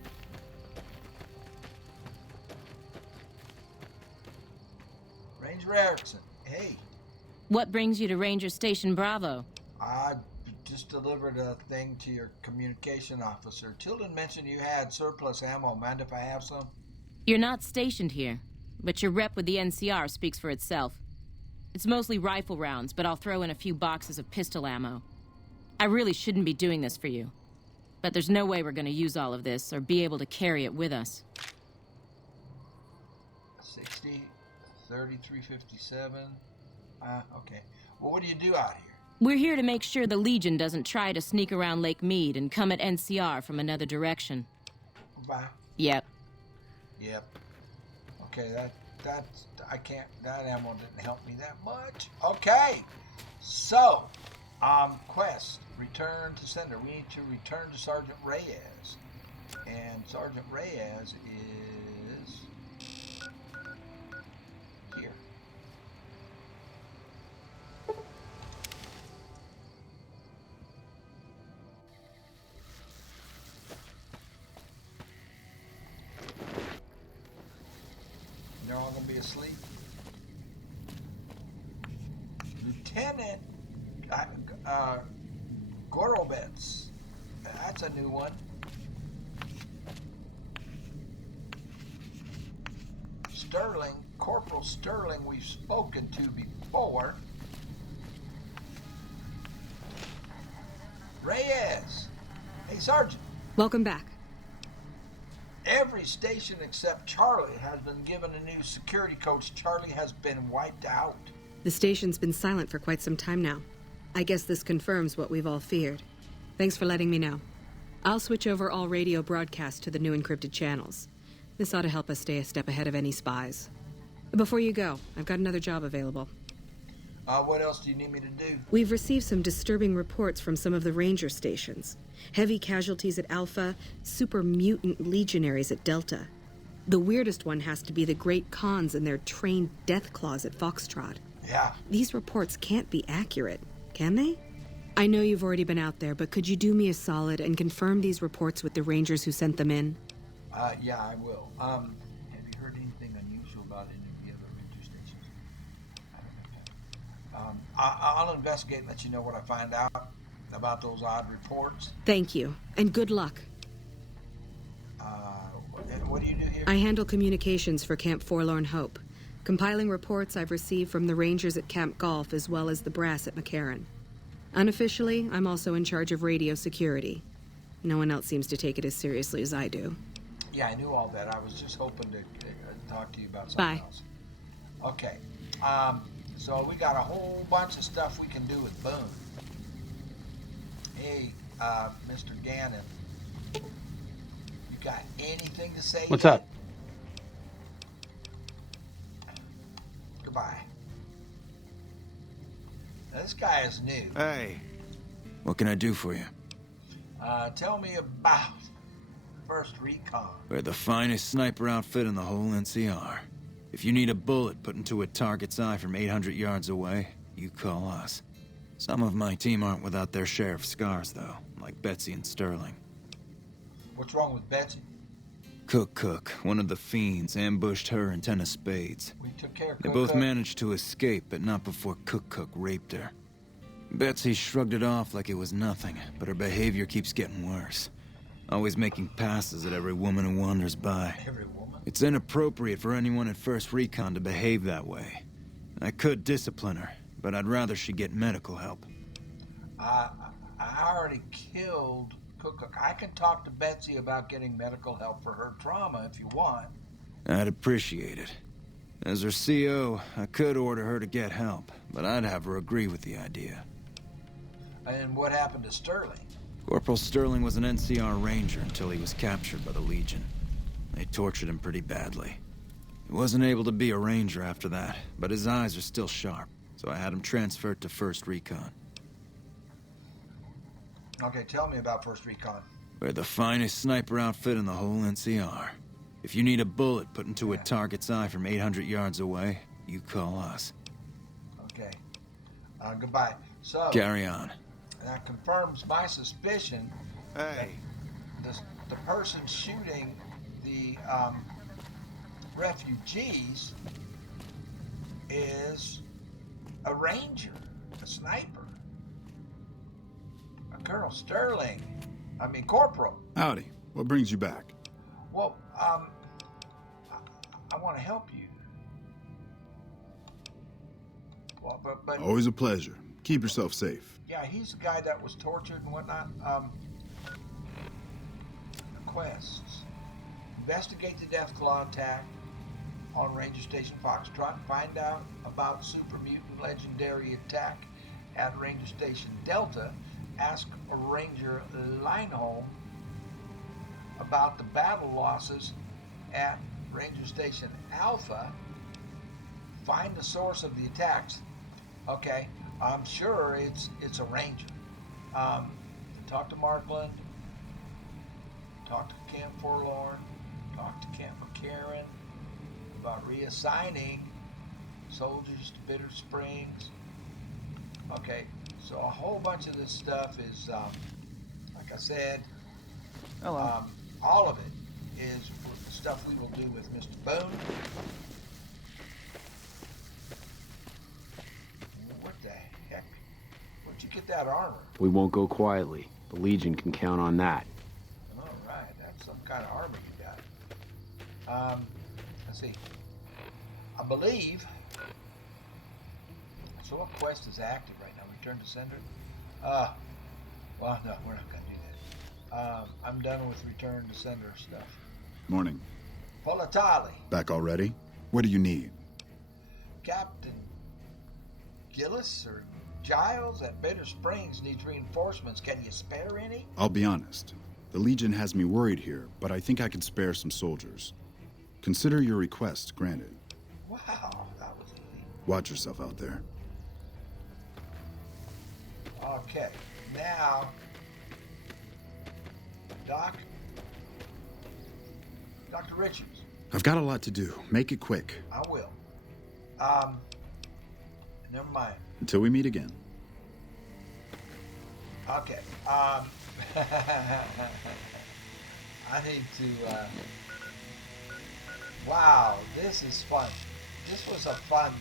Ranger Erickson. Hey. What brings you to Ranger Station Bravo? I just delivered a thing to your communication officer. Tilden mentioned you had surplus ammo. Mind if I have some? You're not stationed here, but your rep with the NCR speaks for itself. It's mostly rifle rounds, but I'll throw in a few boxes of pistol ammo. I really shouldn't be doing this for you, but there's no way we're going to use all of this or be able to carry it with us. 60, 3357. Okay. Well, what do you do out here? We're here to make sure the Legion doesn't try to sneak around Lake Mead and come at NCR from another direction. Bye. Yep. Okay, I can't, that ammo didn't help me that much. Okay. So, quest, return to sender. We need to return to Sergeant Reyes. And Sergeant Reyes is here. They're all gonna be asleep. Lieutenant Gorovets. That's a new one. Sterling, Corporal Sterling, we've spoken to before. Reyes. Hey, Sergeant. Welcome back. Every station except Charlie has been given a new security coach. Charlie has been wiped out. The station's been silent for quite some time now. I guess this confirms what we've all feared. Thanks for letting me know. I'll switch over all radio broadcasts to the new encrypted channels. This ought to help us stay a step ahead of any spies. Before you go, I've got another job available. What else do you need me to do? We've received some disturbing reports from some of the ranger stations. Heavy casualties at Alpha, super mutant legionaries at Delta. The weirdest one has to be the Great Khans and their trained Deathclaws at Foxtrot. Yeah. These reports can't be accurate, can they? I know you've already been out there, but could you do me a solid and confirm these reports with the rangers who sent them in? Yeah, I will. Have you heard anything unusual about any of the other ranger stations? I'll investigate and let you know what I find out about those odd reports. Thank you, and good luck. What do you do here? I handle communications for Camp Forlorn Hope, compiling reports I've received from the rangers at Camp Golf as well as the brass at McCarran. Unofficially, I'm also in charge of radio security. No one else seems to take it as seriously as I do. Yeah, I knew all that. I was just hoping to talk to you about something else. Okay. So we got a whole bunch of stuff we can do with Boone. Hey, Mr. Gannon. You got anything to say? What's up? Goodbye. Now, this guy is new. Hey, what can I do for you? Tell me about First Recon. We're the finest sniper outfit in the whole NCR. If you need a bullet put into a target's eye from 800 yards away, you call us. Some of my team aren't without their share of scars, though, like Betsy and Sterling. What's wrong with Betsy? Cook, one of the fiends, ambushed her and 10 of spades. We took care of They both managed to escape, but not before Cook raped her. Betsy shrugged it off like it was nothing, but her behavior keeps getting worse. Always making passes at every woman who wanders by. Every woman? It's inappropriate for anyone at First Recon to behave that way. I could discipline her, but I'd rather she get medical help. I already killed Cook. I can talk to Betsy about getting medical help for her trauma if you want. I'd appreciate it. As her CO, I could order her to get help, but I'd have her agree with the idea. And what happened to Sterling? Corporal Sterling was an NCR ranger until he was captured by the Legion. They tortured him pretty badly. He wasn't able to be a ranger after that, but his eyes are still sharp, so I had him transferred to First Recon. Okay, tell me about First Recon. We're the finest sniper outfit in the whole NCR. If you need a bullet put into a target's eye from 800 yards away, you call us. Okay. Goodbye. So... Carry on. That confirms my suspicion Hey. that the person shooting the refugees is a ranger, a sniper. Colonel Sterling. Corporal. Howdy. What brings you back? Well, I want to help you. Well, but Always a pleasure. Keep yourself safe. yeah, he's the guy that was tortured and whatnot. Requests. Investigate the Deathclaw attack on Ranger Station Foxtrot. Find out about Super Mutant Legendary attack at Ranger Station Delta. Ask Ranger Lineholm about the battle losses at Ranger Station Alpha. Find the source of the attacks. Okay, I'm sure it's a ranger. Talk to Markland. Talk to Camp Forlorn. Talk to Camp McCarran about reassigning soldiers to Bitter Springs. Okay, so a whole bunch of this stuff is, like I said, all of it is stuff we will do with Mr. Boone. What the heck? Where'd you get that armor? We won't go quietly. The Legion can count on that. All right, that's some kind of armor you got. Let's see. I believe. So what quest is active right now? Return to sender? Well, no, we're not going to do that. I'm done with return to sender stuff. Morning. Polatali. Back already? What do you need? Captain Gillis or Giles at Bitter Springs needs reinforcements. Can you spare any? I'll be honest. The Legion has me worried here, but I think I can spare some soldiers. Consider your request granted. Wow, that was easy. Watch yourself out there. Okay, now, Dr. Richards. I've got a lot to do. Make it quick. I will. Never mind. Until we meet again. Okay. I need to, wow, this is fun. This was a fun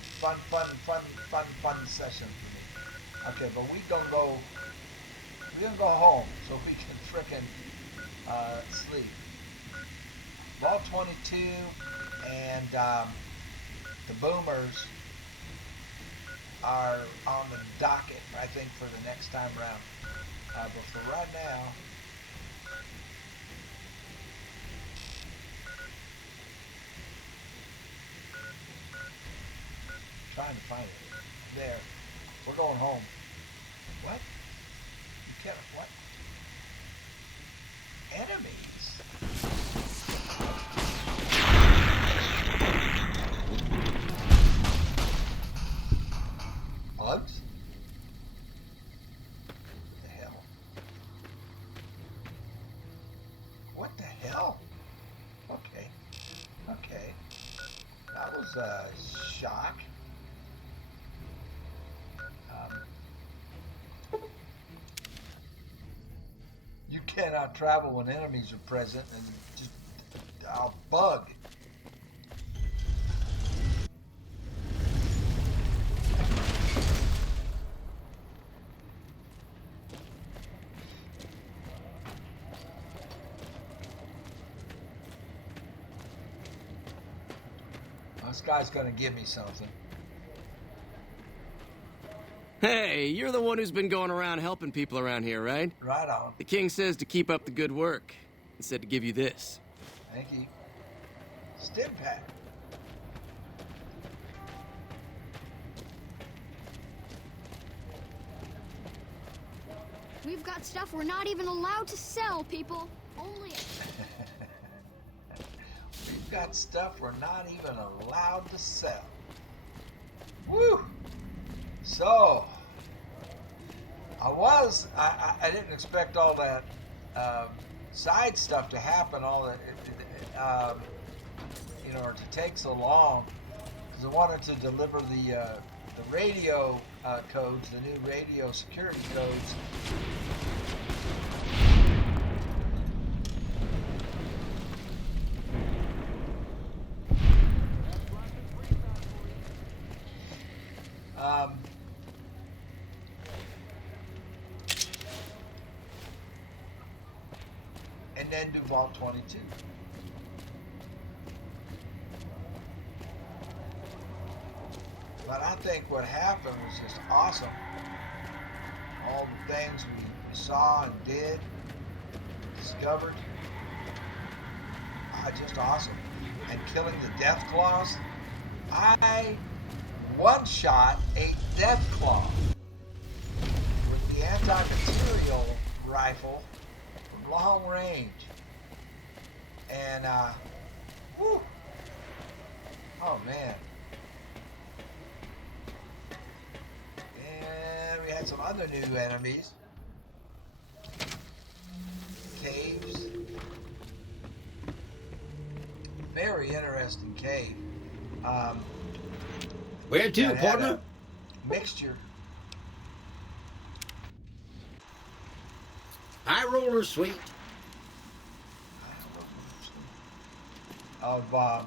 session for me. Okay, but we're gonna go home so we can frickin' sleep. Vault 22 and the boomers are on the docket, I think, for the next time around. But for right now, trying to find it. There. We're going home. What? You can't, what? Enemies? Bugs? What the hell? What the hell? Okay. Okay. That was a shock. You cannot travel when enemies are present, and just a bug. This guy's gonna give me something. Hey, you're the one who's been going around helping people around here, right? Right on. The king says to keep up the good work. He said to give you this. Thank you. Stim pack. We've got stuff we're not even allowed to sell, people. Only... We've got stuff we're not even allowed to sell. Woo! So, I didn't expect all that side stuff to happen, all that, or to take so long, because I wanted to deliver the radio codes, the new radio security codes. And then do Vault 22. But I think what happened was just awesome. All the things we saw and did, discovered, just awesome. And killing the Deathclaws, I one-shot a Deathclaw with the anti-material rifle from long range. And, whew. Oh, man. And we had some other new enemies. Caves. Very interesting cave. Where to, partner? Mixture. High roller sweet. Of I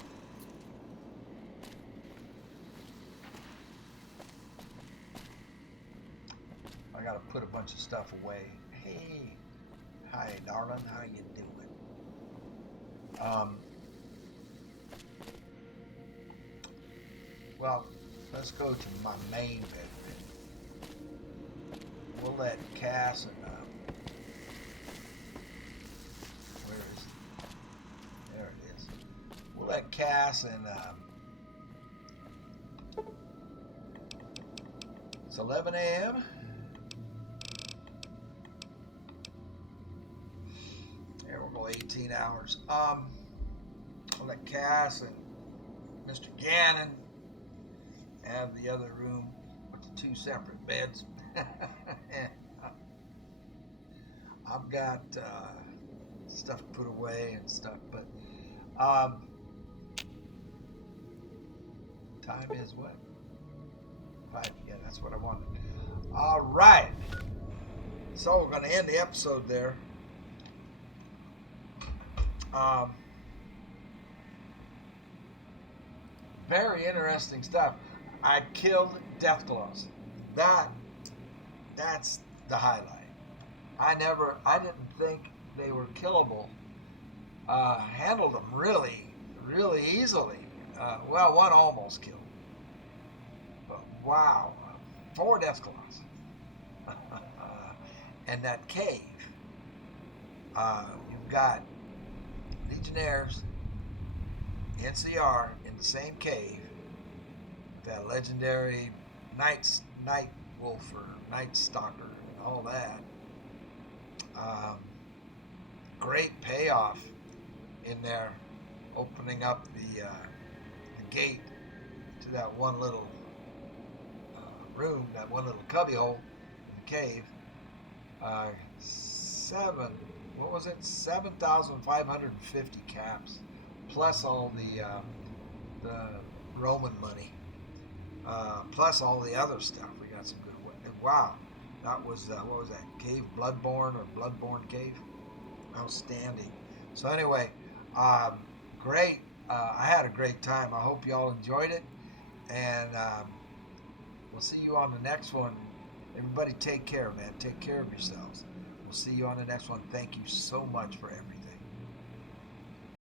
gotta put a bunch of stuff away. Hey, hi, darling. How you doing? Well, let's go to my main bedroom. We'll let Cass and where is it? There it is. We'll let Cass and it's 11 a.m. There we'll go 18 hours. We'll let Cass and Mr. Gannon have the other room with the two separate beds. I've got stuff put away and stuff, but Time is what? 5. Yeah, that's what I wanted. All right. So we're going to end the episode there. Very interesting stuff. I killed Deathclaws. That's the highlight. I didn't think they were killable. Handled them really, really easily. Well, one almost killed. But wow, 4 Deathclaws. And that cave. You've got Legionnaires, NCR in the same cave. That legendary Night Wolf or Night Stalker and all that. Great payoff in there, opening up the gate to that one little room, that one little cubbyhole in the cave. 7,550 caps, plus all the Roman money, plus all the other stuff. We got some good. Wow, that was what was that? Cave Bloodborne or Bloodborne Cave? Outstanding. So anyway, great. I had a great time. I hope y'all enjoyed it, and we'll see you on the next one. Everybody take care, man. Take care of yourselves. We'll see you on the next one. Thank you so much for everything.